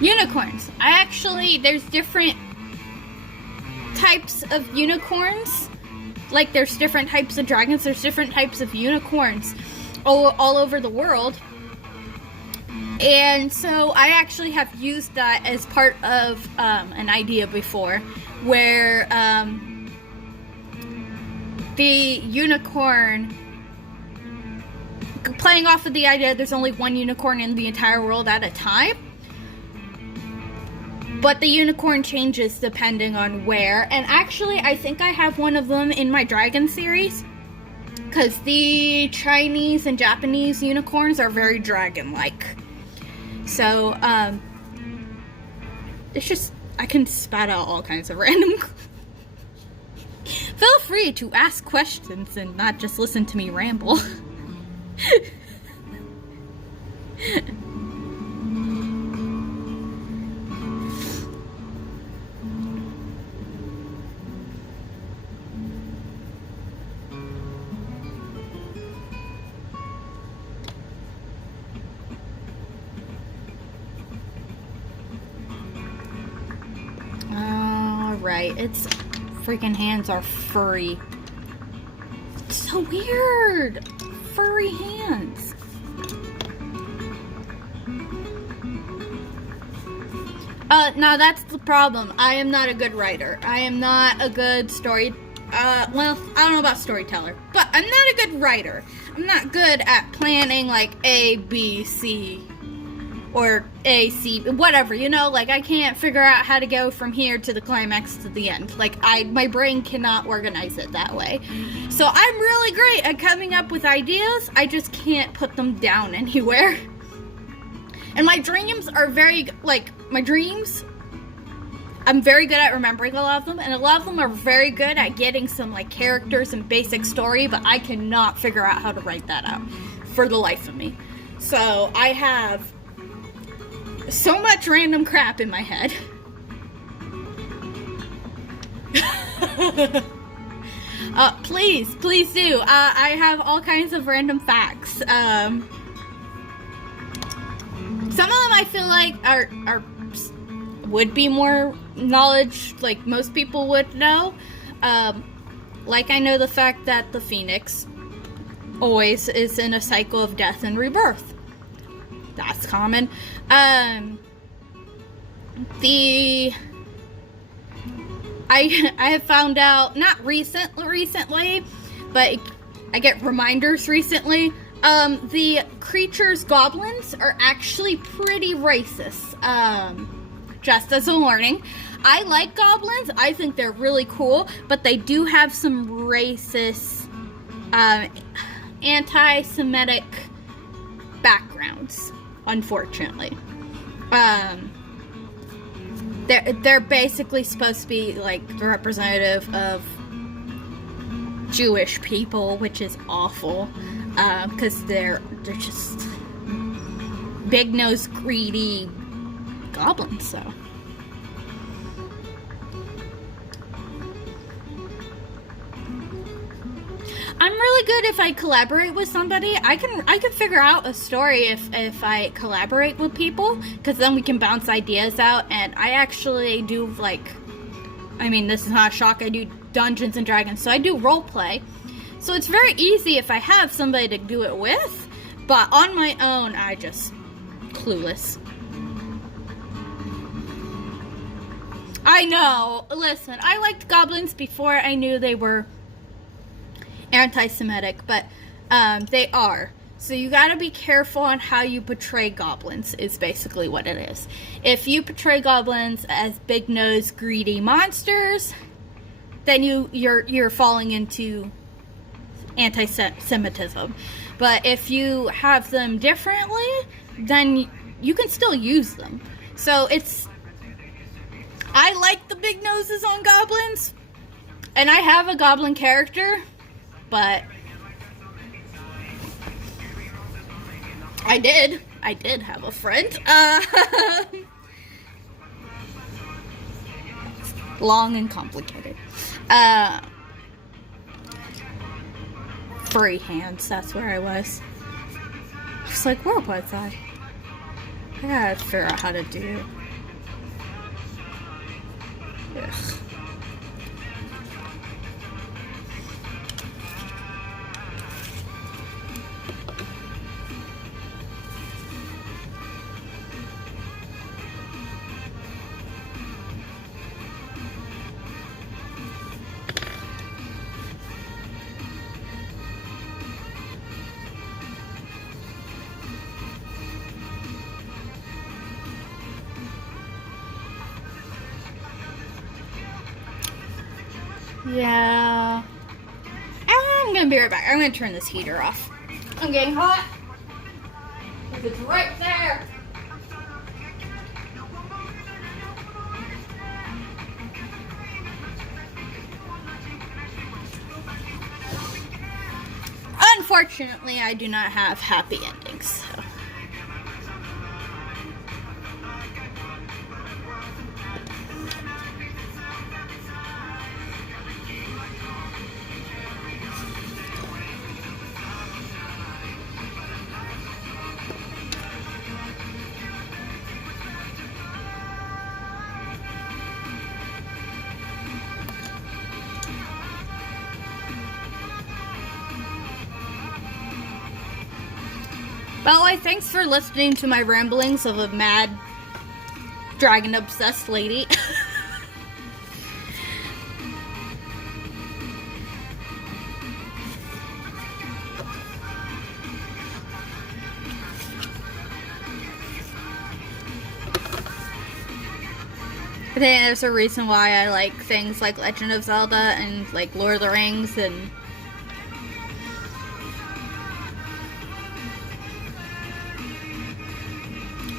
Unicorns. There's different types of unicorns. Like, there's different types of dragons. There's different types of unicorns all over the world. And so I actually have used that as part of an idea before, where the unicorn, playing off of the idea there's only one unicorn in the entire world at a time, But the unicorn changes depending on where. And actually, I think I have one of them in my dragon series. Because the Chinese and Japanese unicorns are very dragon-like. So, it's just, I can spat out all kinds of random... Feel free to ask questions and not just listen to me ramble. Alright, its freaking hands are furry. It's so weird! Furry hands. Now that's the problem. I am not a good writer. I am not a good well, I don't know about storyteller, but I'm not a good writer. I'm not good at planning, like, A, B, C, or A, C, whatever, you know? Like, I can't figure out how to go from here to the climax to the end. Like, my brain cannot organize it that way. So I'm really great at coming up with ideas. I just can't put them down anywhere. And my dreams are I'm very good at remembering a lot of them, and a lot of them are very good at getting some, like, characters and basic story, but I cannot figure out how to write that out for the life of me. So I have so much random crap in my head. Please do. I have all kinds of random facts. Some of them I feel like are would be more knowledge, like most people would know. Like I know the fact that the phoenix always is in a cycle of death and rebirth. That's common. I have found out, not recently, but I get reminders recently. The creatures, goblins, are actually pretty racist. Just as a warning. I like goblins. I think they're really cool, but they do have some racist, anti-Semitic backgrounds, unfortunately. They're basically supposed to be like the representative of Jewish people, which is awful, because they're just big-nosed, greedy goblins. So I'm really good if I collaborate with somebody. I can figure out a story if I collaborate with people, because then we can bounce ideas out. And I actually do, like, I mean, this is not a shock, I do Dungeons and Dragons, so I do role play. So it's very easy if I have somebody to do it with, but on my own, I just clueless. I know. Listen, I liked goblins before I knew they were anti-Semitic, but they are. So you gotta be careful on how you portray goblins, is basically what it is. If you portray goblins as big-nosed, greedy monsters, then you're falling into anti-Semitism. But if you have them differently, then you can still use them. So I like the big noses on goblins, and I have a goblin character, but I did have a friend. Long and complicated. Furry hands, that's where I was. I was like, where was I? I gotta figure out how to do it. Ugh. Yeah. I'm gonna be right back. I'm gonna turn this heater off. I'm getting hot. It's right there. Unfortunately, I do not have happy endings. So. By the way, thanks for listening to my ramblings of a mad, dragon-obsessed lady. I think there's a reason why I like things like Legend of Zelda and like Lord of the Rings and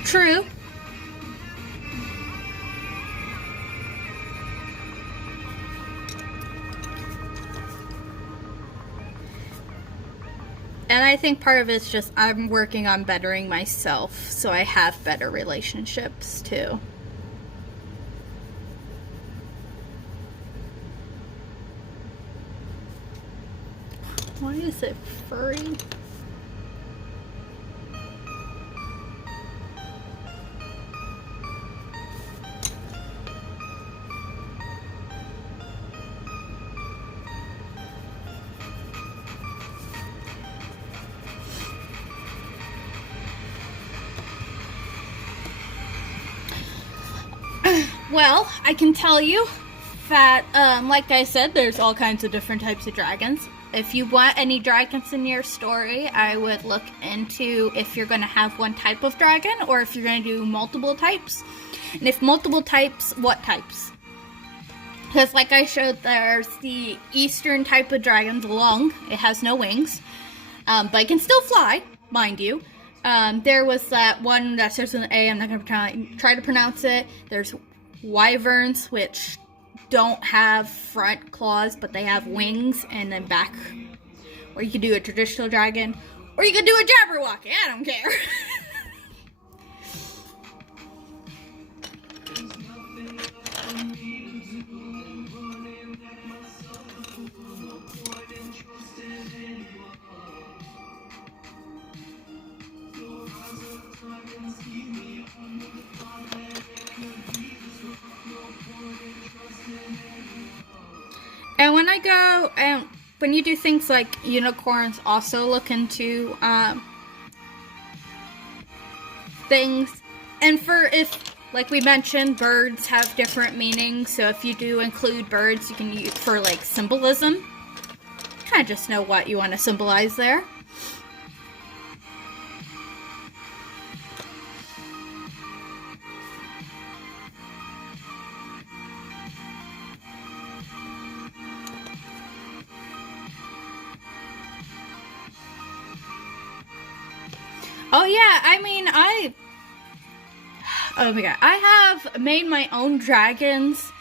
true. And I think part of it's just I'm working on bettering myself so I have better relationships too. Why is it furry? Well, I can tell you that, like I said, there's all kinds of different types of dragons. If you want any dragons in your story, I would look into if you're going to have one type of dragon or if you're going to do multiple types. And if multiple types, what types? Because like I showed, there's the eastern type of dragon, the long. It has no wings, but it can still fly, mind you. There was that one that starts with an A. I'm not going to try to pronounce it. There's wyverns, which don't have front claws, but they have wings and then back. Or you could do a traditional dragon, or you could do a Jabberwocky. I don't care. And when I go, and when you do things like unicorns, also look into things. And if, like we mentioned, birds have different meanings. So if you do include birds, you can use for like symbolism. Kind of just know what you want to symbolize there. Oh yeah, I mean, oh my god, I have made my own dragons.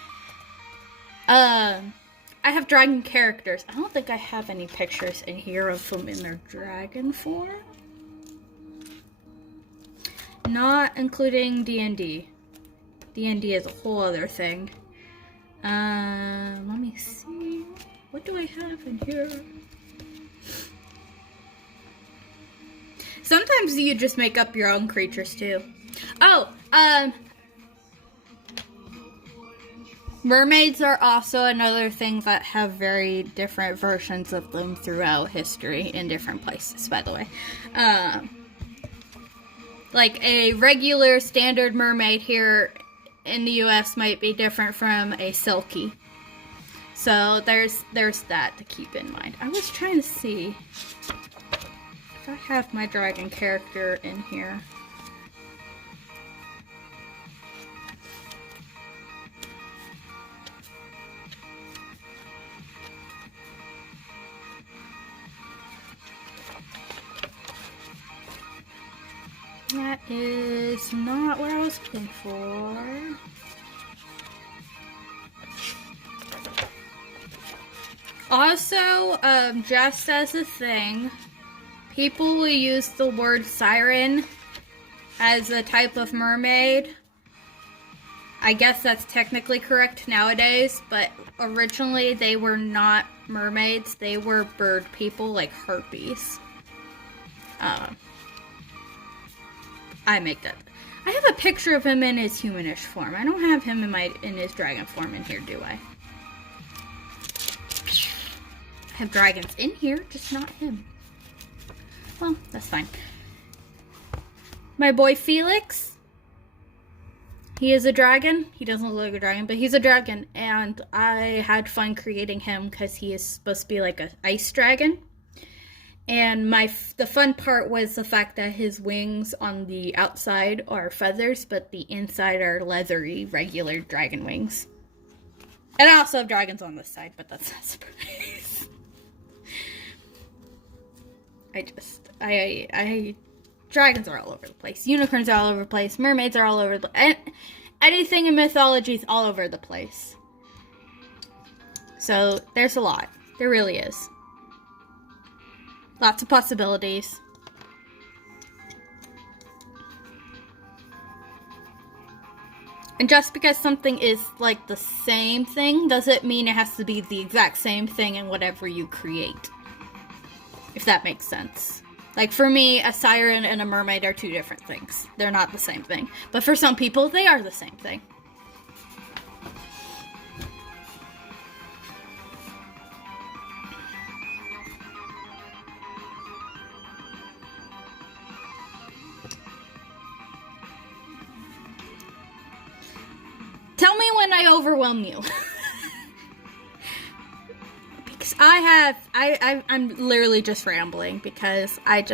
I have dragon characters. I don't think I have any pictures in here of them in their dragon form. Not including D&D. D&D is a whole other thing. Let me see. What do I have in here? Sometimes you just make up your own creatures too. Oh, mermaids are also another thing that have very different versions of them throughout history in different places, by the way. Like a regular standard mermaid here in the US might be different from a silky. So there's that to keep in mind. I was trying to see if I have my dragon character in here. is not what I was looking for. Also, just as a thing, people will use the word siren as a type of mermaid. I guess that's technically correct nowadays, but originally they were not mermaids. They were bird people like harpies. I make that. I have a picture of him in his humanish form. I don't have him in his dragon form in here, do I? I have dragons in here, just not him. Well, that's fine. My boy Felix. He is a dragon. He doesn't look like a dragon, but he's a dragon. And I had fun creating him because he is supposed to be like an ice dragon. And the fun part was the fact that his wings on the outside are feathers, but the inside are leathery, regular dragon wings. And I also have dragons on this side, but that's not a surprise. Dragons are all over the place. Unicorns are all over the place. Mermaids are all over the place. Anything in mythology is all over the place. So, there's a lot. There really is. Lots of possibilities. And just because something is like the same thing doesn't mean it has to be the exact same thing in whatever you create. If that makes sense. Like for me, a siren and a mermaid are two different things. They're not the same thing. But for some people, they are the same thing. Tell me when I overwhelm you. Because I'm literally just rambling because Ugh.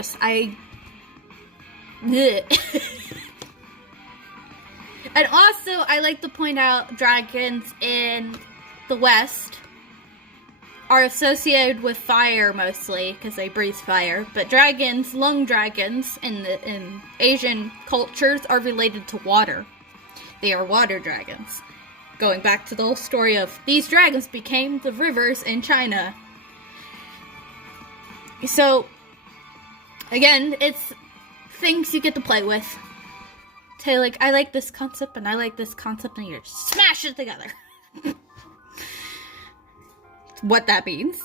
And also, I like to point out dragons in the West are associated with fire mostly because they breathe fire. But dragons, lung dragons in Asian cultures are related to water. They are water dragons. Going back to the whole story of these dragons became the rivers in China. So, again, it's things you get to play with. Say, like, I like this concept and I like this concept, and you just smash it together. What that means.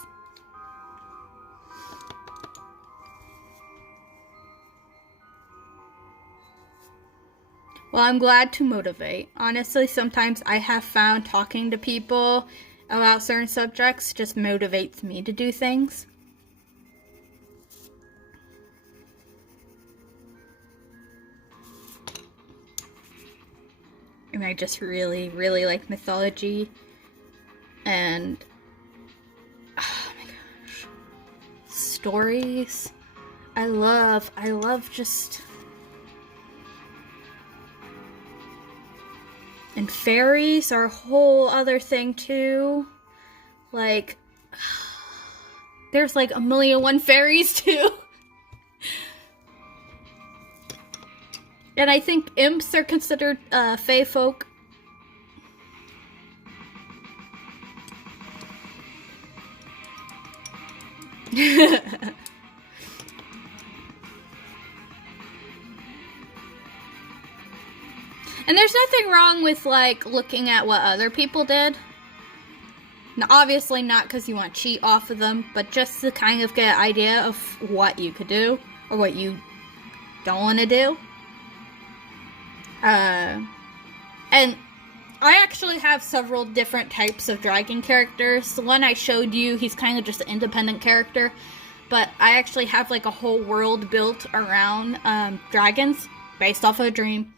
Well, I'm glad to motivate. Honestly, sometimes I have found talking to people about certain subjects just motivates me to do things. And I just really, really like mythology. And, oh my gosh. Stories. I love just... And fairies are a whole other thing too. Like, there's like 1,000,001 fairies too. And I think imps are considered fae folk. And there's nothing wrong with, like, looking at what other people did. Now, obviously not because you want to cheat off of them, but just to kind of get an idea of what you could do, or what you don't want to do. And I actually have several different types of dragon characters. The one I showed you, he's kind of just an independent character. But I actually have, like, a whole world built around dragons, based off of a dream.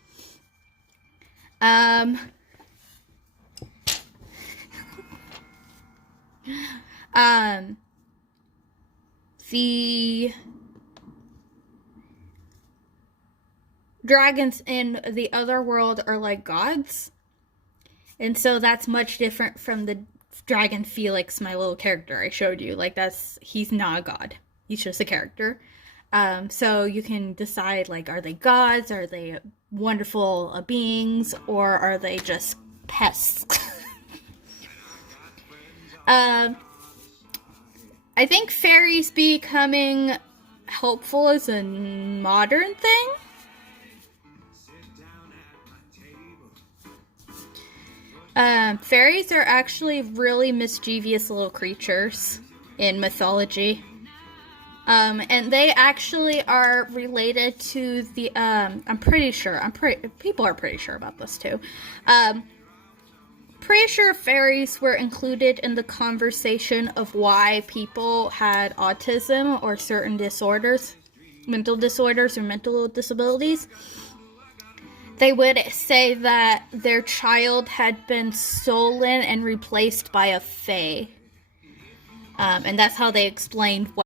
The dragons in the other world are like gods. And so that's much different from the dragon Felix, my little character I showed you. Like, he's not a god. He's just a character. So you can decide, like, are they gods? Are they wonderful beings? Or are they just pests? um, I think fairies becoming helpful is a modern thing. Fairies are actually really mischievous little creatures in mythology. And they actually are related to the, I'm pretty sure, people are pretty sure about this too. Pretty sure fairies were included in the conversation of why people had autism or certain disorders, mental disorders or mental disabilities. They would say that their child had been stolen and replaced by a fae. And that's how they explained why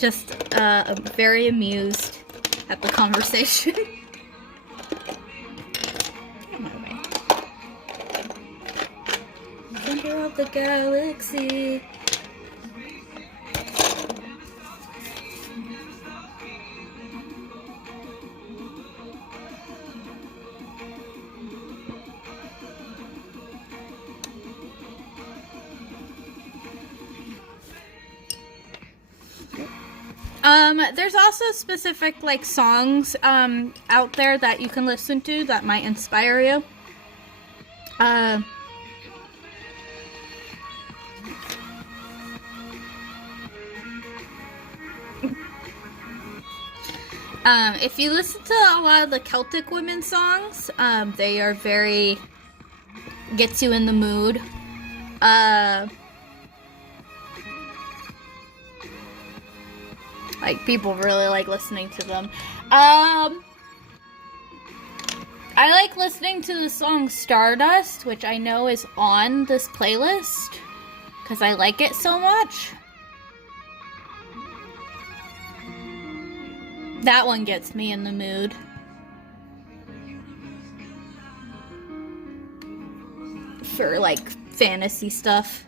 just very amused at the conversation. Center of the galaxy. There's also specific, like, songs, out there that you can listen to that might inspire you. If you listen to a lot of the Celtic women songs, they are very, gets you in the mood. Like, people really like listening to them. I like listening to the song Stardust, which I know is on this playlist, because I like it so much. That one gets me in the mood. For, like, fantasy stuff.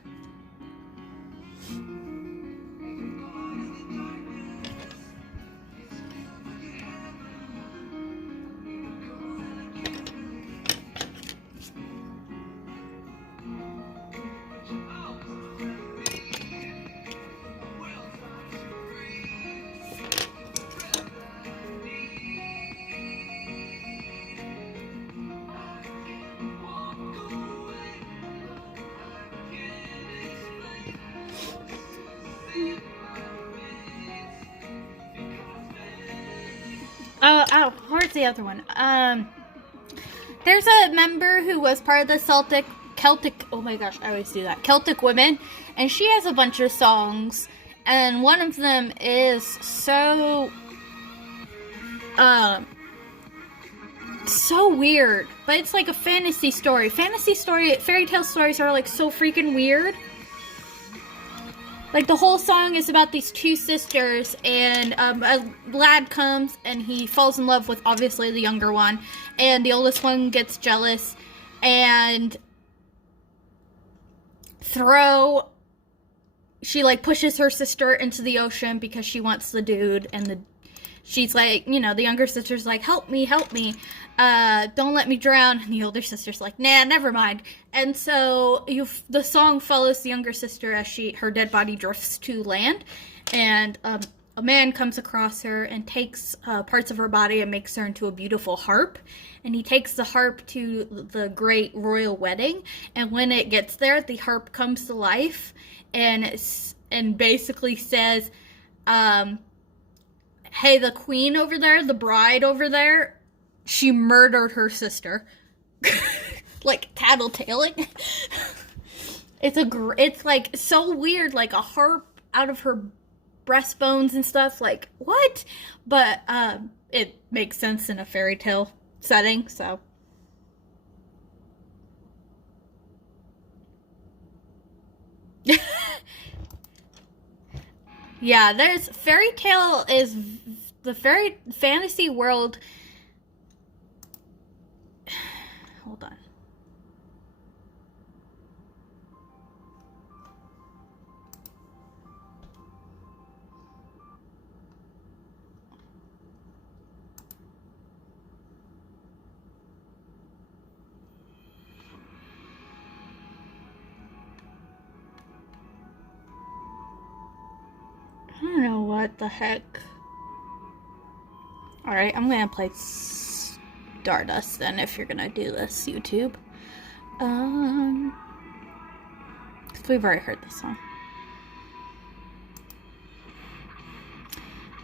Where's the other one? There's a member who was part of the Celtic, oh my gosh, I always do that, Celtic women, and she has a bunch of songs, and one of them is so weird, but it's like a fantasy story. Fairy tale stories are, like, so freaking weird. Like, the whole song is about these two sisters, and a lad comes, and he falls in love with, obviously, the younger one, and the oldest one gets jealous, and she, like, pushes her sister into the ocean because she wants the dude, and she's like, you know, the younger sister's like, help me, don't let me drown, and the older sister's like, nah, never mind. And so the song follows the younger sister as her dead body drifts to land, and a man comes across her and takes parts of her body and makes her into a beautiful harp, and he takes the harp to the great royal wedding, and when it gets there, the harp comes to life, and basically says, hey, the queen over there, the bride over there, she murdered her sister. Like, tattletaling. It's like so weird, like a harp out of her breastbones and stuff, like, what? But, it makes sense in a fairy tale setting, so. Yeah, fairy tale is the fantasy world. Hold on. I don't know what the heck. Alright, I'm gonna play Stardust then, if you're gonna do this, YouTube. Because we've already heard this song.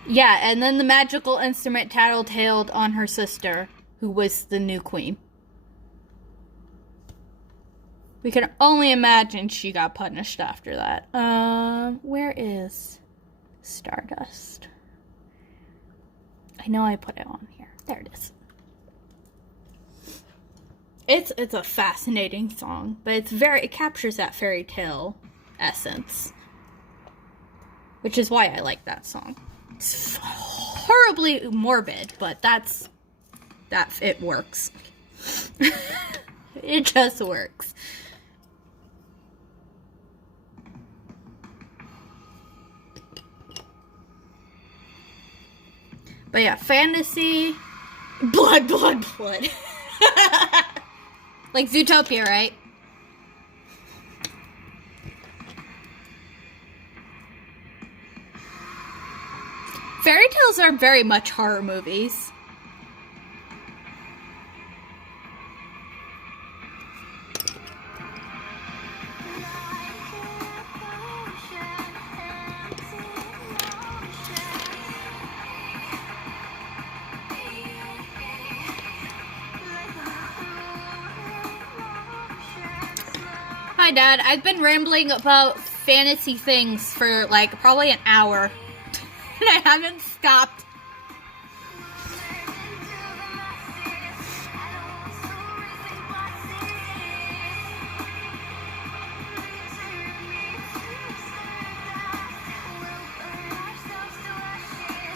Yeah, and then the magical instrument tattletaled on her sister, who was the new queen. We can only imagine she got punished after that. Where is Stardust? I know I put it on here. There it is. It's a fascinating song, but it captures that fairy tale essence. which is why I like that song. It's horribly morbid, but it works. It just works. But yeah, fantasy, blood. Like Zootopia, right? Fairy tales are very much horror movies. Hi, Dad. I've been rambling about fantasy things for like probably an hour. And I haven't stopped.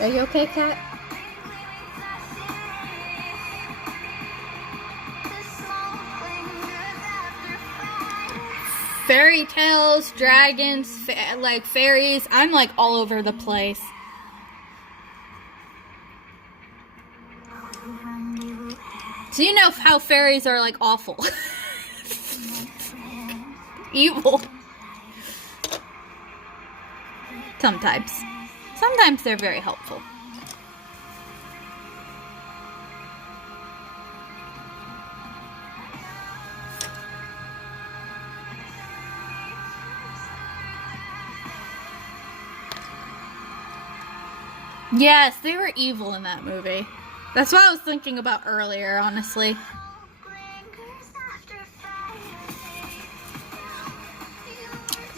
Are you okay, Kat? Fairy tales, dragons, like fairies. I'm like all over the place. So you know how fairies are like awful. Evil. Sometimes. Sometimes they're very helpful. Yes, they were evil in that movie. That's what I was thinking about earlier, honestly.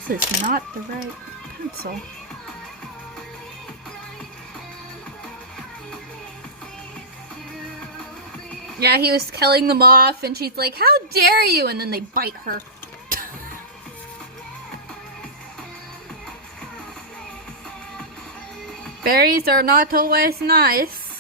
This is not the right pencil. Yeah, he was killing them off, and she's like, "How dare you!" And then they bite her. Fairies are not always nice.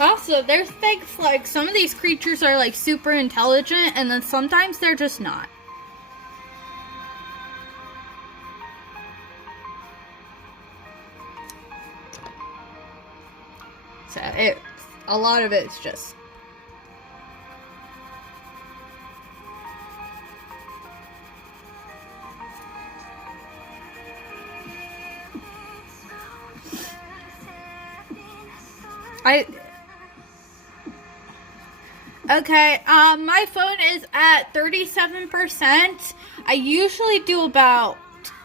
Also, there's things like some of these creatures are like super intelligent, and then sometimes they're just not. So a lot of it's just. Okay, my phone is at 37%. I usually do about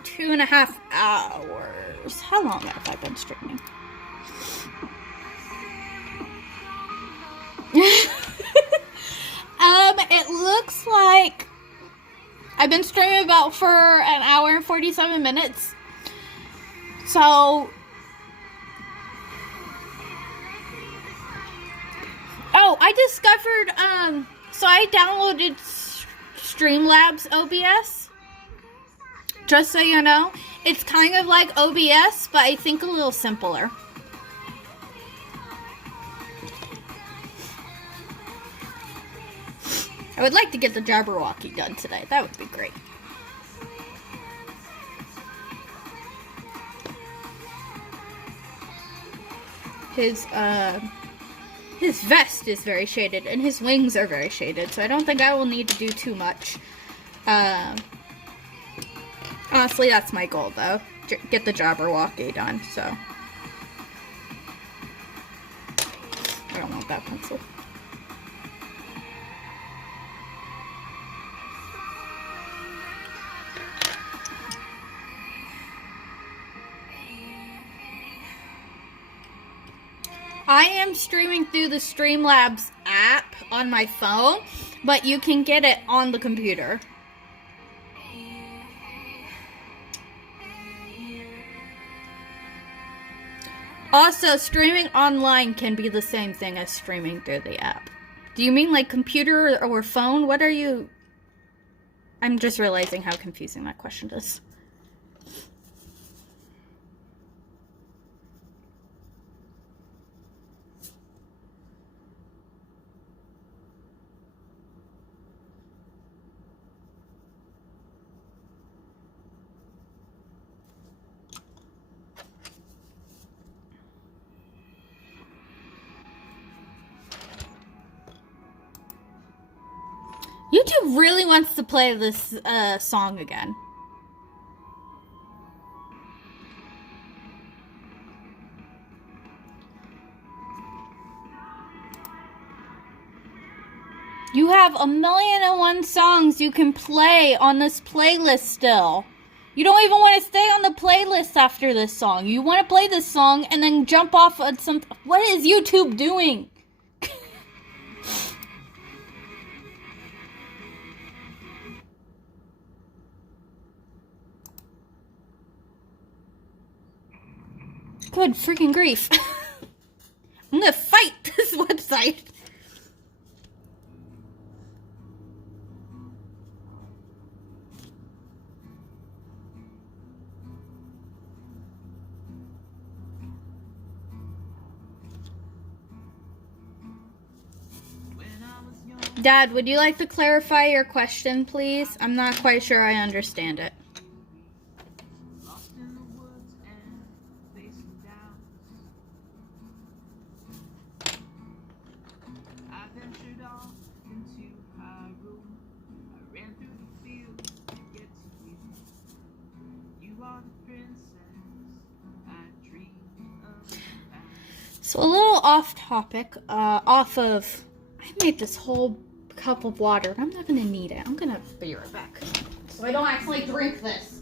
2.5 hours. How long have I been streaming? It looks like I've been streaming about for an hour and 47 minutes. So, oh, I discovered, so I downloaded Streamlabs OBS. Just so you know, it's kind of like OBS, but I think a little simpler. I would like to get the Jabberwocky done today. That would be great. His vest is very shaded, and his wings are very shaded, so I don't think I will need to do too much. Honestly, that's my goal, though. Get the Jabberwocky done, so. I don't want that pencil. I am streaming through the Streamlabs app on my phone, but you can get it on the computer. Also, streaming online can be the same thing as streaming through the app. Do you mean like computer or phone? What are you... I'm just realizing how confusing that question is. YouTube really wants to play this song again. You have 1,000,001 songs you can play on this playlist still. You don't even want to stay on the playlist after this song. You want to play this song and then jump off at some... What is YouTube doing? Good freaking grief. I'm gonna fight this website. Dad, would you like to clarify your question, please? I'm not quite sure I understand it. So a little off topic, I made this whole cup of water. I'm not gonna need it. I'm gonna be right back. So I don't actually drink this.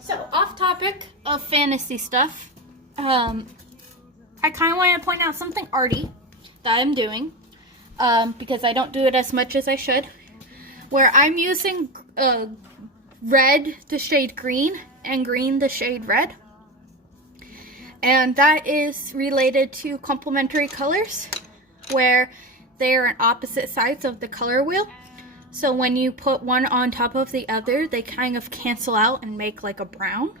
So off topic of fantasy stuff, I kind of want to point out something arty that I'm doing. Because I don't do it as much as I should, where I'm using red to shade green and green to shade red, and that is related to complementary colors, where they are on opposite sides of the color wheel. So when you put one on top of the other, they kind of cancel out and make like a brown.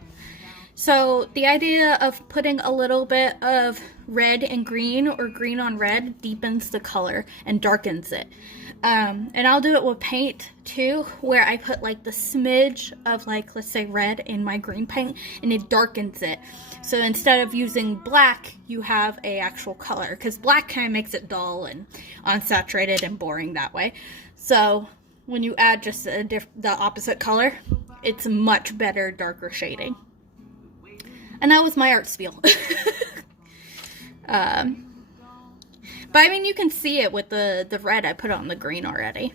So the idea of putting a little bit of red and green or green on red deepens the color and darkens it. And I'll do it with paint too, where I put like the smidge of like, let's say red in my green paint and it darkens it. So instead of using black, you have a actual color, because black kind of makes it dull and unsaturated and boring that way. So when you add just the opposite color, it's much better, darker shading. And that was my art spiel. But I mean, you can see it with the red I put on the green already.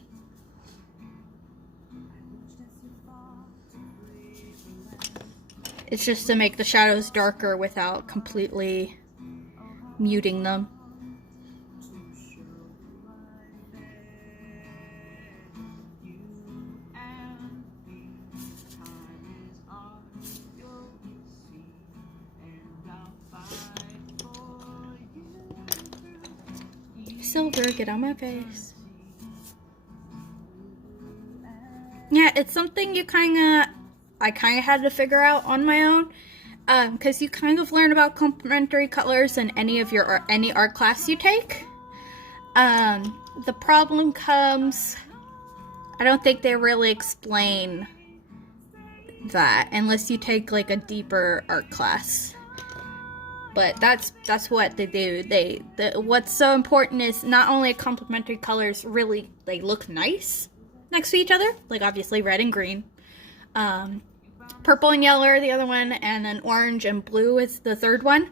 It's just to make the shadows darker without completely muting them. Silver, get on my face. Yeah, it's something I kind of had to figure out on my own, because you kind of learn about complementary colors in any art class you take. The problem comes, I don't think they really explain that unless you take like a deeper art class. But that's what they do. What's so important is not only complementary colors really, they look nice next to each other, like obviously red and green. Purple and yellow are the other one, and then orange and blue is the third one.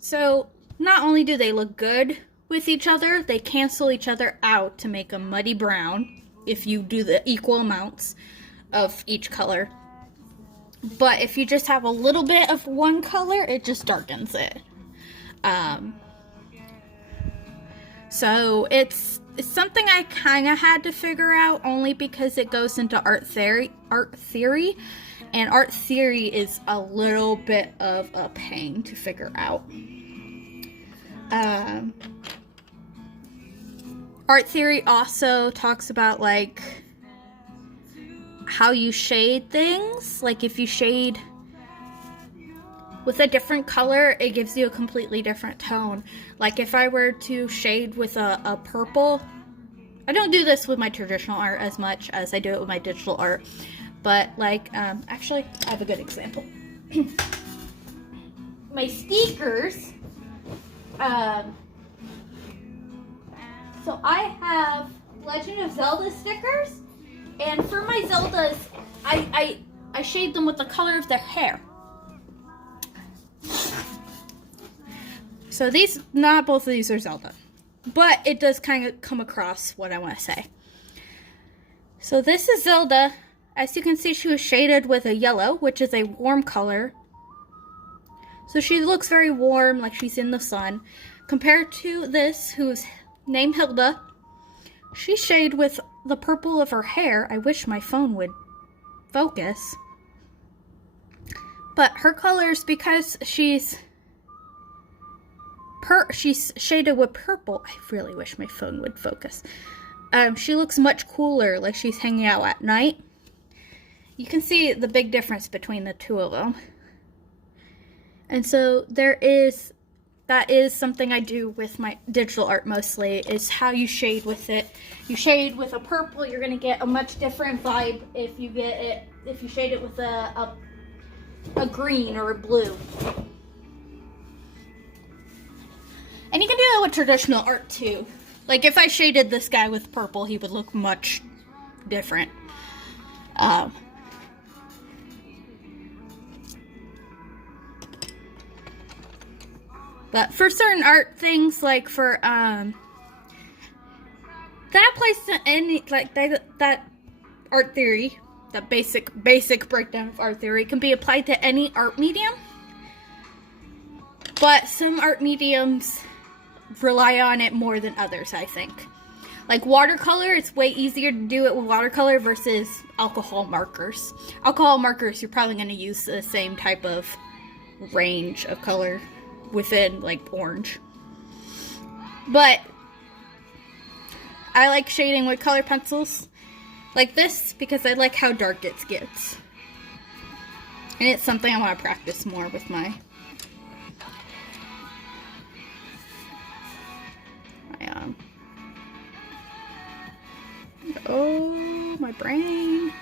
So not only do they look good with each other, they cancel each other out to make a muddy brown if you do the equal amounts of each color. But if you just have a little bit of one color, it just darkens it. So it's something I kind of had to figure out, only because it goes into art theory, and art theory is a little bit of a pain to figure out. Art theory also talks about like how you shade things. Like if you shade with a different color, it gives you a completely different tone. Like if I were to shade with a purple, I don't do this with my traditional art as much as I do it with my digital art. But like, actually, I have a good example. My stickers, so I have Legend of Zelda stickers, and for my Zeldas, I shade them with the color of their hair. So these, not both of these are Zelda, but it does kind of come across what I want to say. So this is Zelda. As you can see, she was shaded with a yellow, which is a warm color. So she looks very warm, like she's in the sun. Compared to this, who's named Hilda, she's shaded with the purple of her hair. I wish my phone would focus. But her colors, because she's shaded with purple. I really wish my phone would focus. She looks much cooler, like she's hanging out at night. You can see the big difference between the two of them. And so that is something I do with my digital art mostly, is how you shade with it. You shade with a purple, you're gonna get a much different vibe if you shade it with a green or a blue. And you can do that with traditional art too. Like if I shaded this guy with purple, he would look much different. But for certain art things, like for that applies to any, like that art theory, that basic breakdown of art theory can be applied to any art medium. But some art mediums rely on it more than others, I think. Like watercolor, it's way easier to do it with watercolor versus alcohol markers. Alcohol markers, you're probably going to use the same type of range of color within, like, orange. But I like shading with color pencils like this because I like how dark it gets. And it's something I want to practice more with my oh, my brain.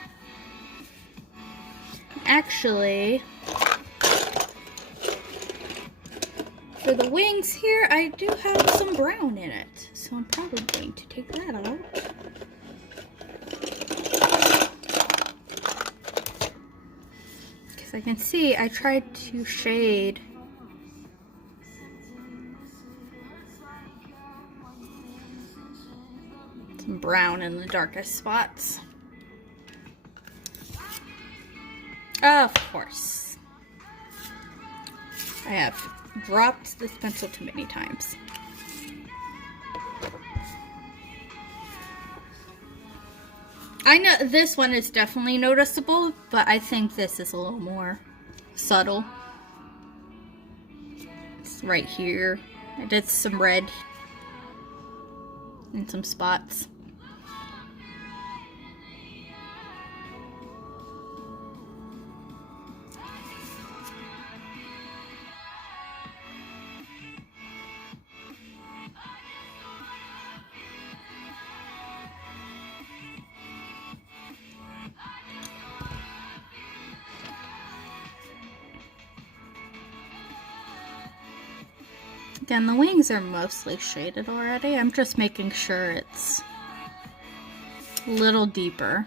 Actually, for the wings here, I do have some brown in it, so I'm probably going to take that out. Because I can see I tried to shade some brown in the darkest spots. Of course. I have dropped this pencil too many times. I know this one is definitely noticeable, but I think this is a little more subtle. It's right here. I did some red in some spots. Again, the wings are mostly shaded already. I'm just making sure it's a little deeper.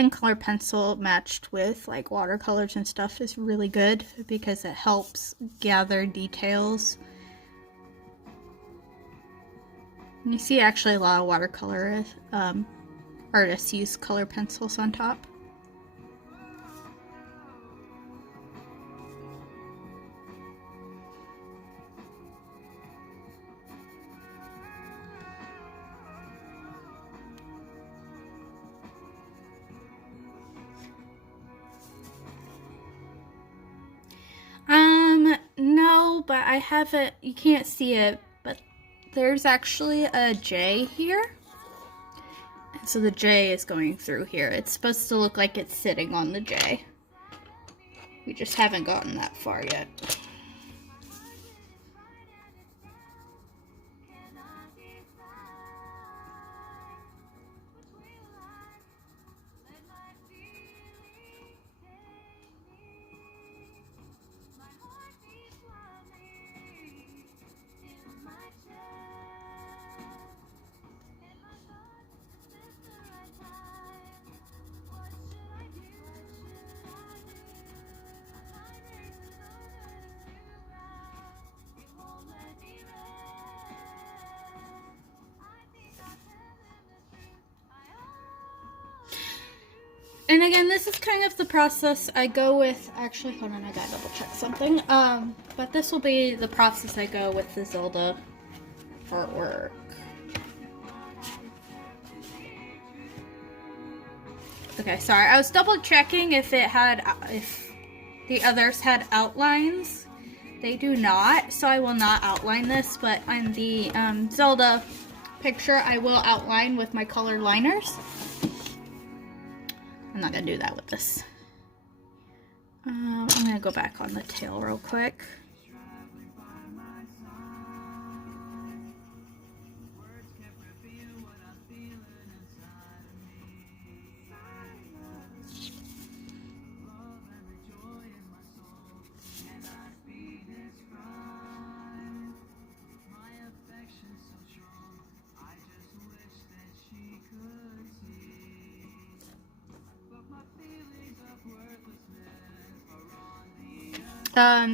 thin color pencil matched with like watercolors and stuff is really good because it helps gather details. And you see actually a lot of watercolor artists use color pencils on top. No, but I haven't, you can't see it, but there's actually a J here. And so the J is going through here. It's supposed to look like it's sitting on the J. We just haven't gotten that far yet. And again, this is kind of the process I go with. Actually, hold on, I gotta double check something. But this will be the process I go with the Zelda artwork. Okay, sorry, I was double checking if the others had outlines. They do not, so I will not outline this. But on the Zelda picture, I will outline with my color liners. I'm not gonna do that with this. I'm gonna go back on the tail real quick.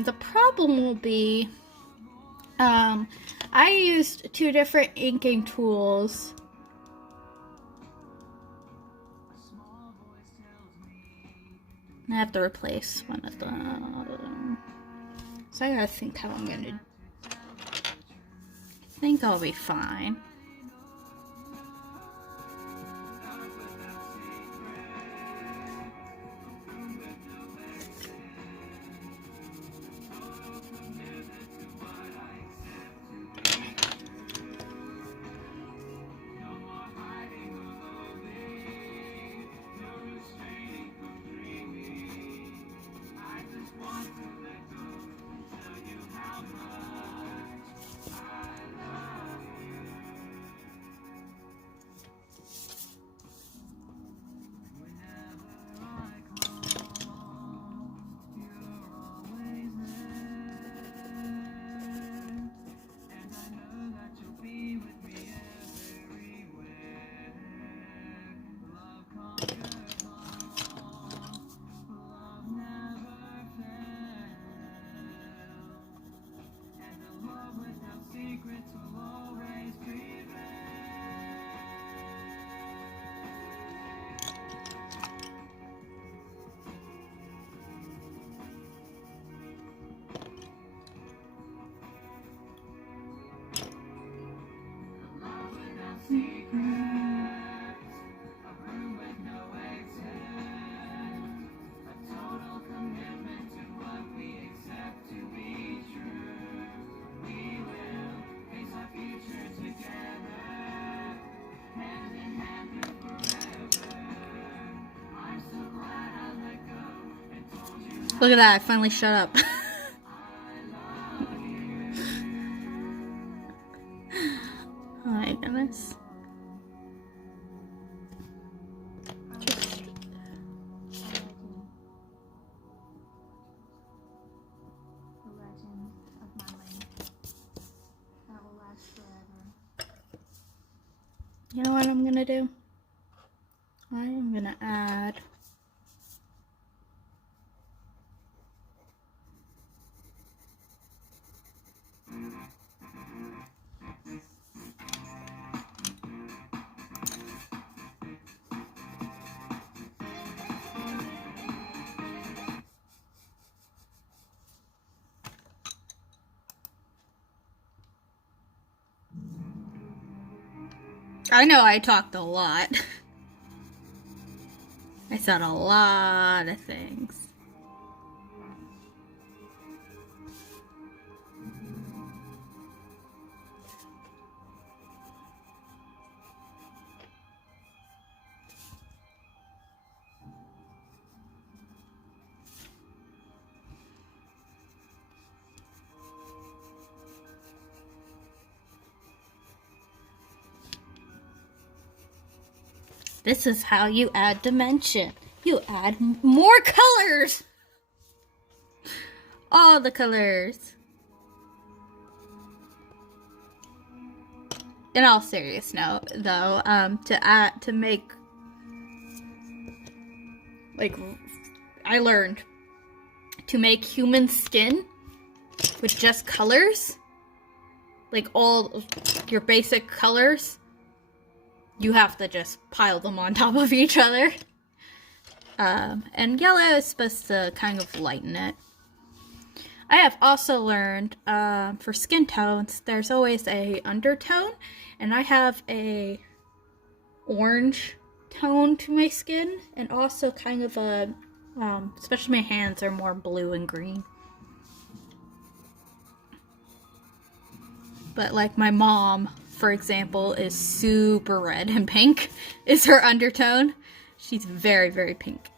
The problem will be, I used two different inking tools. I have to replace one of them. So I gotta think how I'm gonna. I think I'll be fine. Look at that, I finally shut up. Oh my goodness. You know what I'm gonna do? I'm gonna add I know I talked a lot. I said a lot of things. This is how you add dimension. You add more colors. All the colors. In all serious note, though, to make, like, I learned to make human skin with just colors, like all your basic colors, you have to just pile them on top of each other. And yellow is supposed to kind of lighten it. I have also learned for skin tones, there's always a undertone, and I have a orange tone to my skin, and also kind of a, especially my hands are more blue and green. But like my mom, for example, is super red and pink is her undertone. She's very, very pink.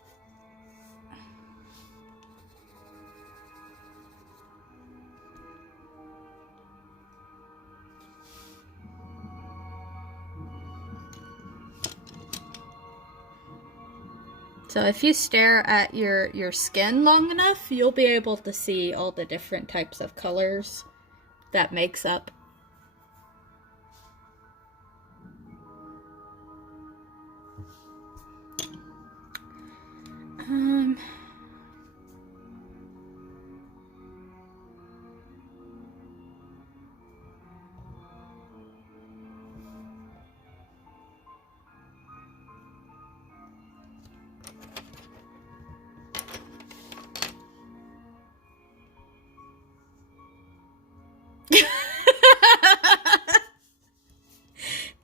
So if you stare at your skin long enough, you'll be able to see all the different types of colors that makes up.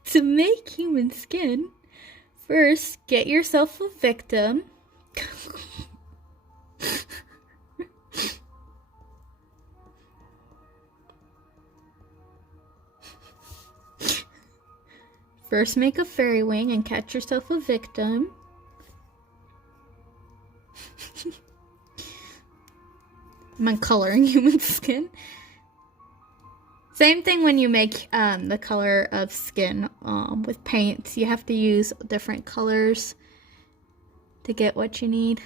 To make human skin, first get yourself a victim. First make a fairy wing and catch yourself a victim. I'm uncoloring human skin. Same thing when you make the color of skin with paints. You have to use different colors to get what you need.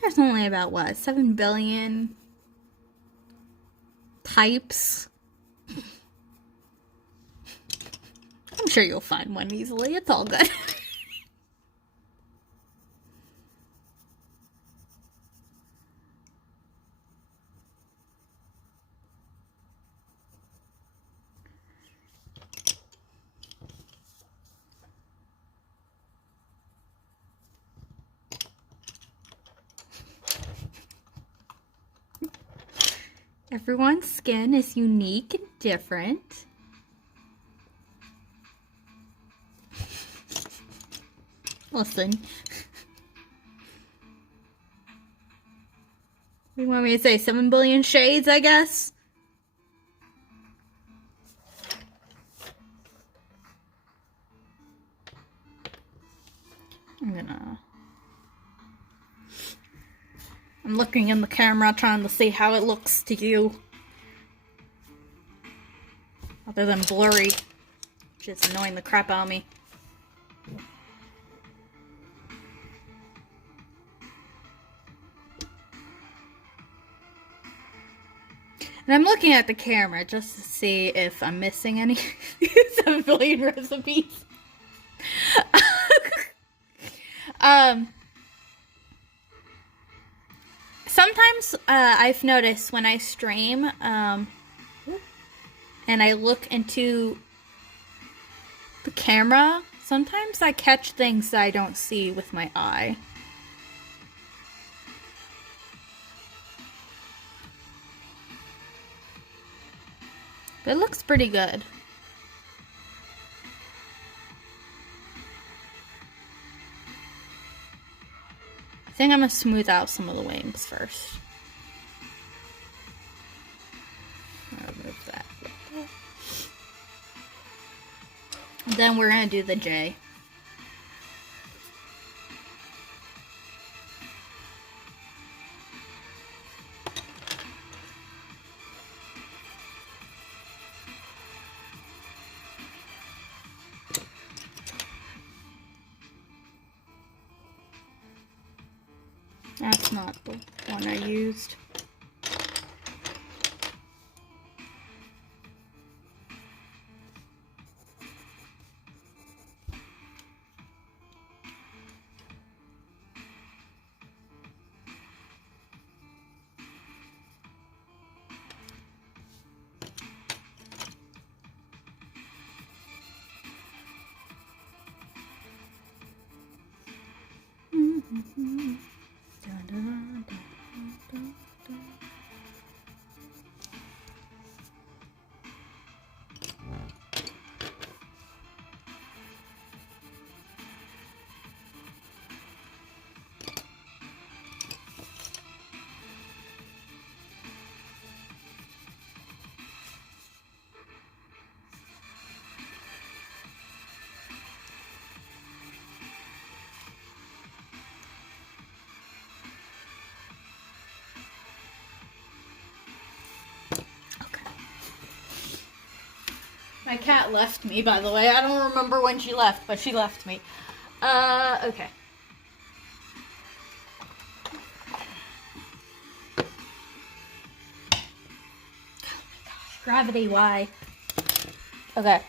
There's only about, what, 7 billion types? I'm sure you'll find one easily. It's all good. Everyone's skin is unique and different. Listen. What do you want me to say? 7 billion shades, I guess? I'm looking in the camera trying to see how it looks to you. Other than blurry, which is annoying the crap out of me. And I'm looking at the camera just to see if I'm missing any 7 billion recipes. Sometimes I've noticed when I stream and I look into the camera, sometimes I catch things that I don't see with my eye. But it looks pretty good. I think I'm gonna smooth out some of the wings first. I'll remove that. And then we're gonna do the J. That's not the one I used. My cat left me, by the way. I don't remember when she left, but she left me. Okay. Oh my gosh, gravity, why? Okay.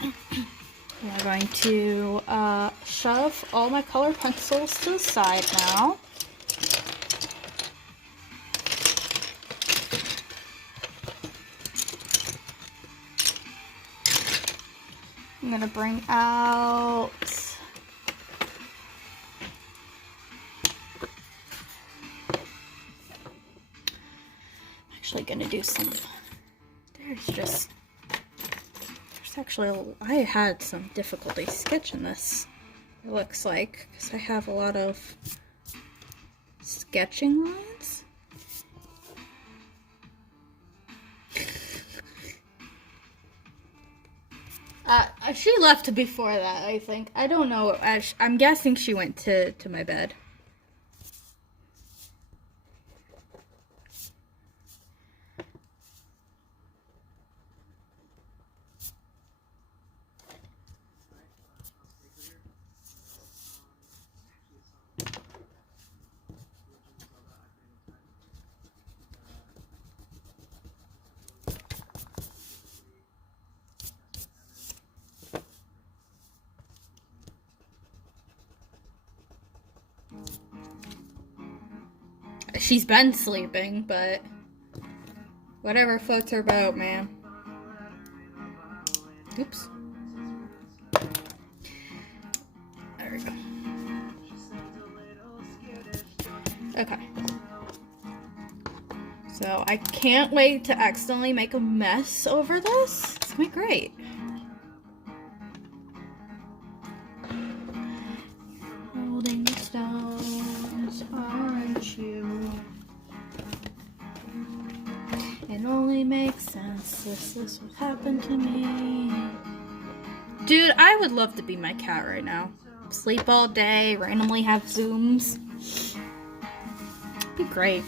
I'm going to shove all my colored pencils to the side now. I'm gonna bring out actually gonna do some there's actually I had some difficulty sketching this, it looks like, because I have a lot of sketching lines. She left before that, I think. I don't know. I'm guessing she went to my bed. She's been sleeping, but whatever floats her boat, man. Oops. There we go. Okay. So I can't wait to accidentally make a mess over this. It's gonna be great. Holding the stones, aren't you? It only makes sense if this would happen to me. Dude, I would love to be my cat right now. sleep all day, randomly have Zooms. It'd be great.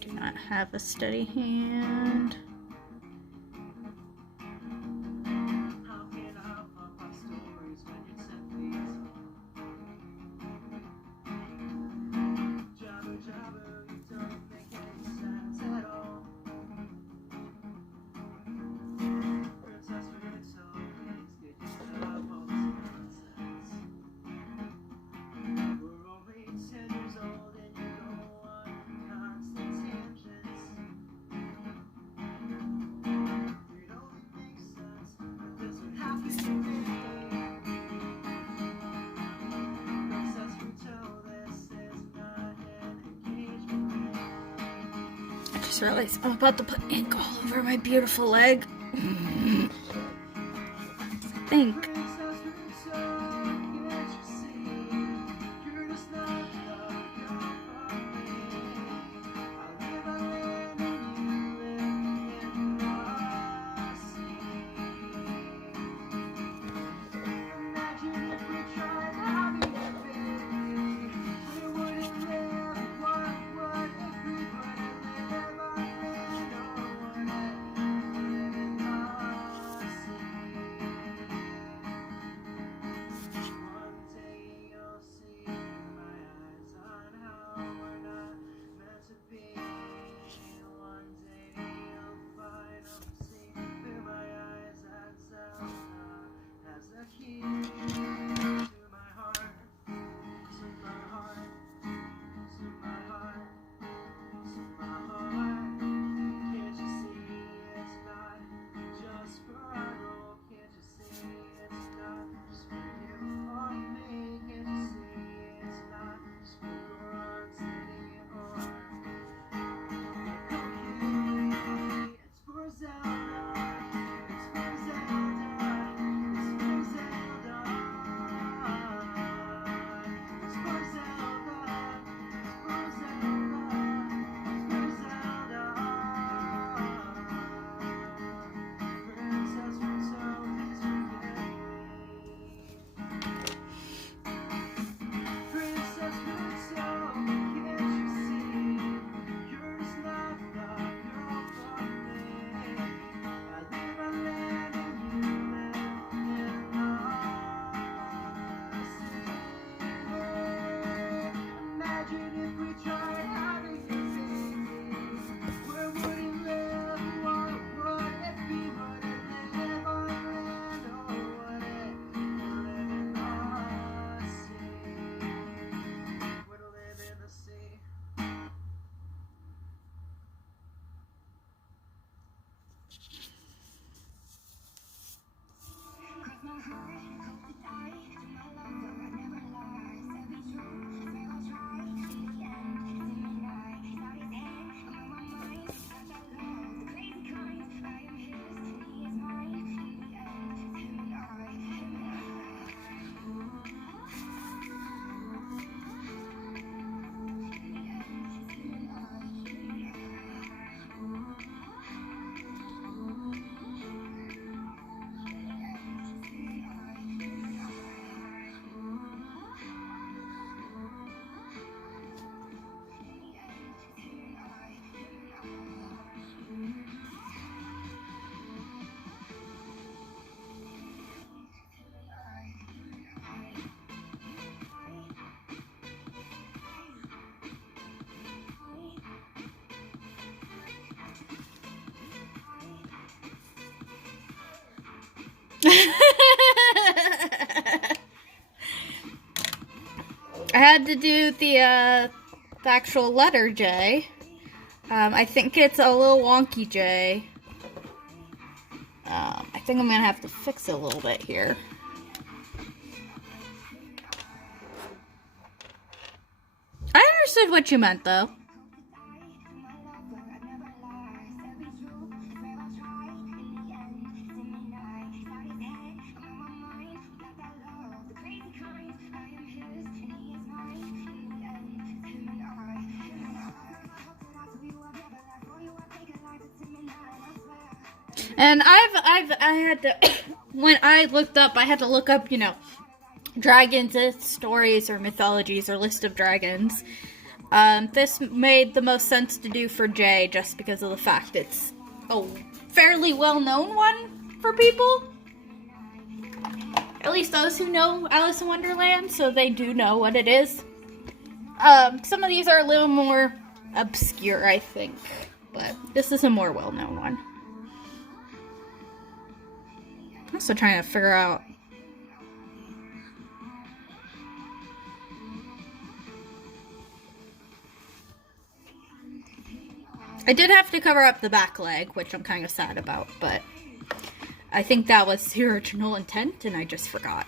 Do not have a steady hand. I just realized I'm about to put ink all over my beautiful leg. I think. I had to do the actual letter J. I think it's a little wonky J. I think I'm gonna have to fix it a little bit here. I understood what you meant, though. And I had to, when I looked up, I had to look up, dragons, stories, or mythologies, or list of dragons. This made the most sense to do for Jay, just because of the fact it's a fairly well-known one for people. At least those who know Alice in Wonderland, so they do know what it is. Some of these are a little more obscure, I think, but this is a more well-known one. I'm also trying to figure out. I did have to cover up the back leg, which I'm kind of sad about, but I think that was the original intent, and I just forgot.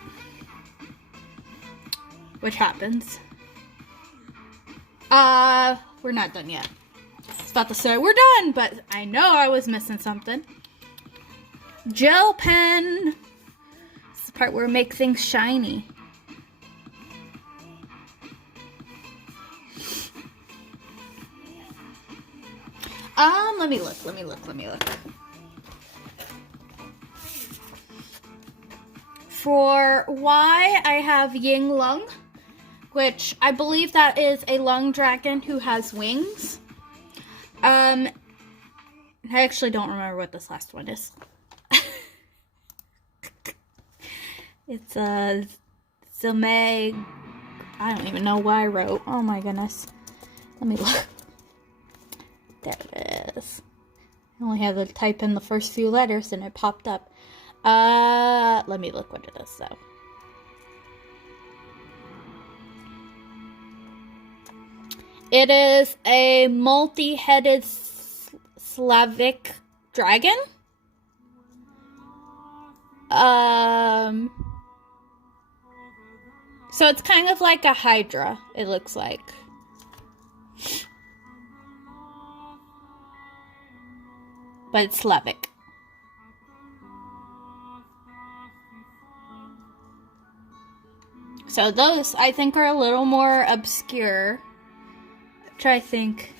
Which happens. We're not done yet. I was about to say we're done, but I know I was missing something. Gel pen. This is the part where we make things shiny. Let me look. For Y, I have Ying Lung, which I believe that is a lung dragon who has wings. I actually don't remember what this last one is. It's a Zimeg. I don't even know what I wrote. Oh my goodness. Let me look. There it is. I only had to type in the first few letters and it popped up. Let me look what it is though. It is a multi-headed Slavic dragon. So it's kind of like a hydra, it looks like. But it's Slavic. So those, I think, are a little more obscure. Try to think.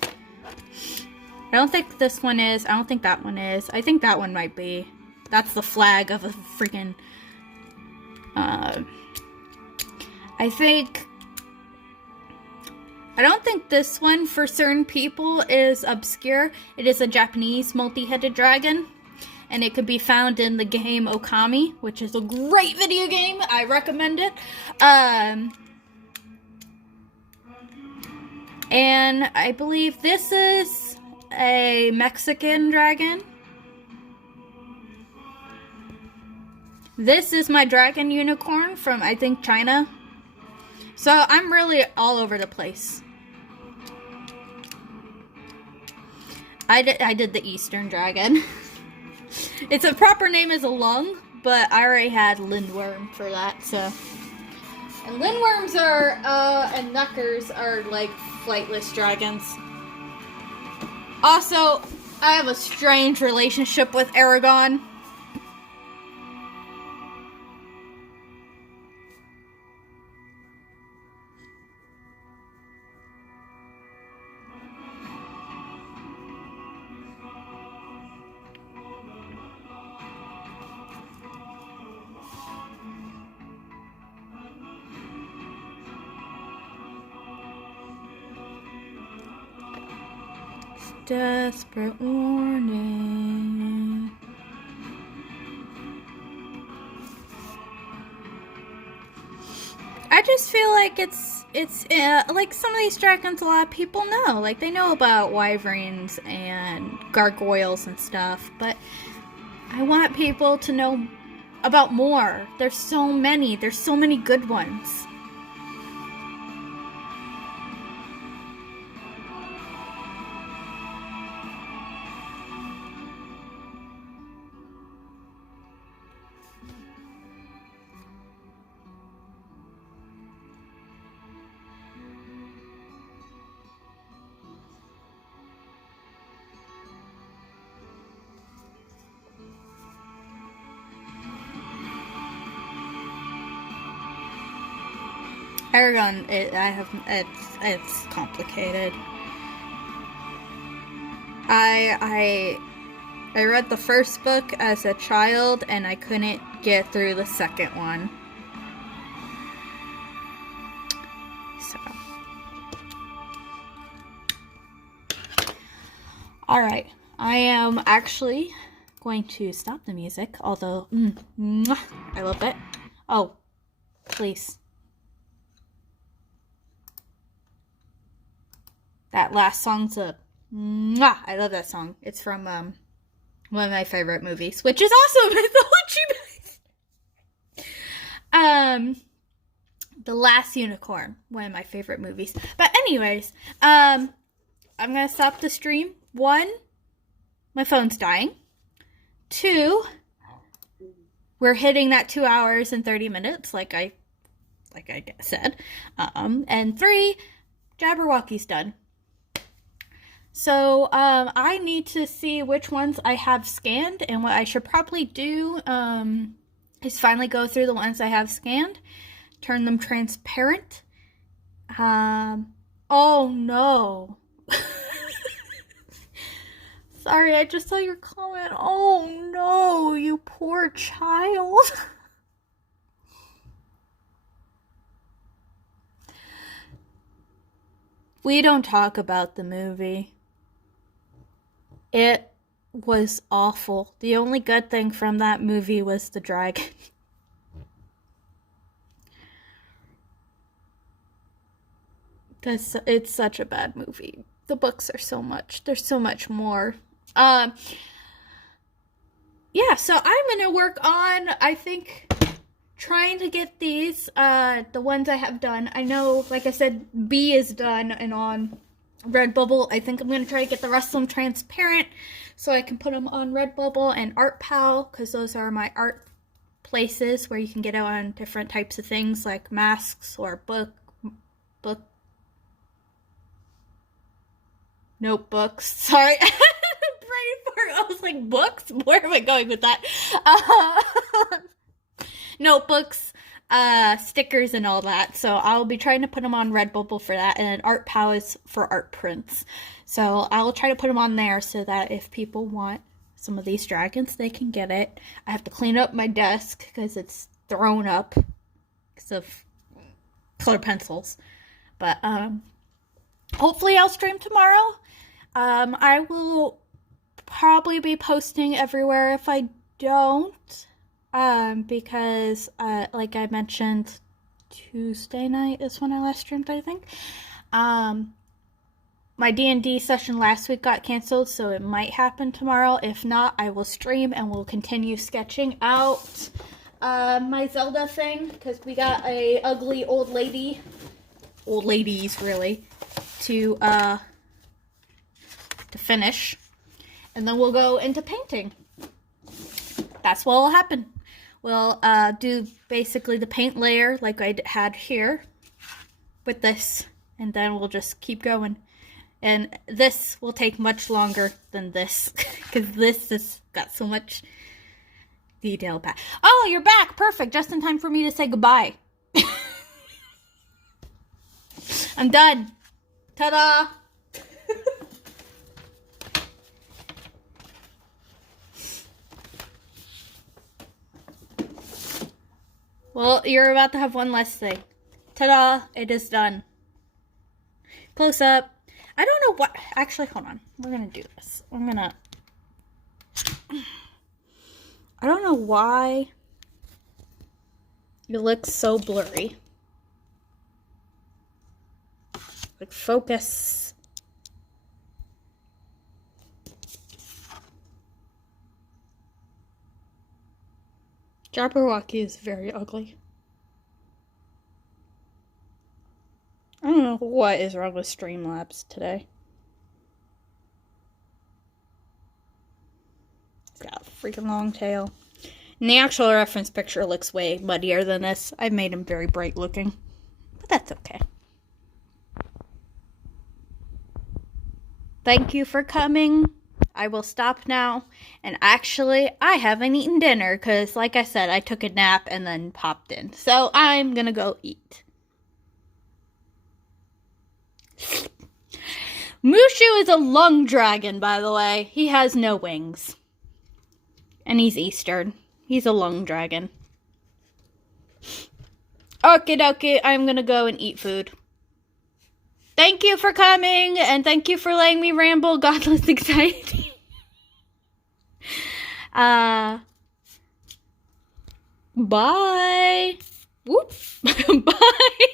I don't think this one is. I don't think that one is. I think that one might be. That's the flag of a freaking... I don't think this one, for certain people, is obscure. It is a Japanese multi-headed dragon. And it could be found in the game Okami, which is a great video game. I recommend it. And I believe this is a Mexican dragon. This is my dragon unicorn from, I think, China. So I'm really all over the place. I did the Eastern dragon. Its a proper name is a lung, but I already had lindworm for that, so. And lindworms are, and knuckers are like flightless dragons. Also, I have a strange relationship with Aragon. Desperate warning. I just feel like it's like some of these dragons a lot of people know. Like, they know about wyverns and gargoyles and stuff, but I want people to know about more. There's so many good ones. Aragon, it's complicated. I read the first book as a child, and I couldn't get through the second one. So. Alright, I am actually going to stop the music, although, I love it. Oh, please. That last song's I love that song. It's from one of my favorite movies, which is also a mythology based. The Last Unicorn, one of my favorite movies. But anyways, I'm gonna stop the stream. 1, my phone's dying. 2, we're hitting that 2 hours and 30 minutes, like I said. And 3, Jabberwocky's done. So, I need to see which ones I have scanned, and what I should probably do, is finally go through the ones I have scanned, turn them transparent. Oh no. Sorry, I just saw your comment. Oh no, you poor child. We don't talk about the movie. It was awful. The only good thing from that movie was the dragon. It's such a bad movie. The books are so much. There's so much more. Yeah, so I'm gonna work on, I think, trying to get these, the ones I have done. I know, like I said, B is done and on Redbubble. I think I'm gonna try to get the rest of them transparent so I can put them on Redbubble and ArtPal, because those are my art places where you can get it on different types of things like masks or notebooks. Sorry. I was like, books? Where am I going with that? Notebooks, stickers, and all that. So I'll be trying to put them on Redbubble for that, and then ArtPal is for art prints. So I'll try to put them on there so that if people want some of these dragons, they can get it. I have to clean up my desk because it's thrown up because of color pencils. But hopefully I'll stream tomorrow. I will probably be posting everywhere if I don't, because like I mentioned, Tuesday night is when I last streamed, I think. My D&D session last week got canceled, so it might happen tomorrow. If not, I will stream and we'll continue sketching out my Zelda thing, because we got a ugly old ladies really, to finish. And then we'll go into painting. That's what will happen. We'll do basically the paint layer like I had here with this. And then we'll just keep going. And this will take much longer than this. Because this has got so much detail back. Oh, you're back. Perfect. Just in time for me to say goodbye. I'm done. Ta-da! Well, you're about to have one last thing. Ta-da! It is done. Close up. I don't know what... Actually, hold on. We're gonna do this. I don't know why it looks so blurry. Like, focus. Jabberwocky is very ugly. I don't know what is wrong with Streamlabs today. It's got a freaking long tail. And the actual reference picture looks way muddier than this. I've made him very bright looking. But that's okay. Thank you for coming. I will stop now. And actually, I haven't eaten dinner because, like I said, I took a nap and then popped in. So I'm gonna go eat. Mushu is a lung dragon, by the way. He has no wings. And he's Eastern. He's a lung dragon. Okie dokie, I'm gonna go and eat food. Thank you for coming, and thank you for letting me ramble godless anxiety. Bye. Whoop. Bye.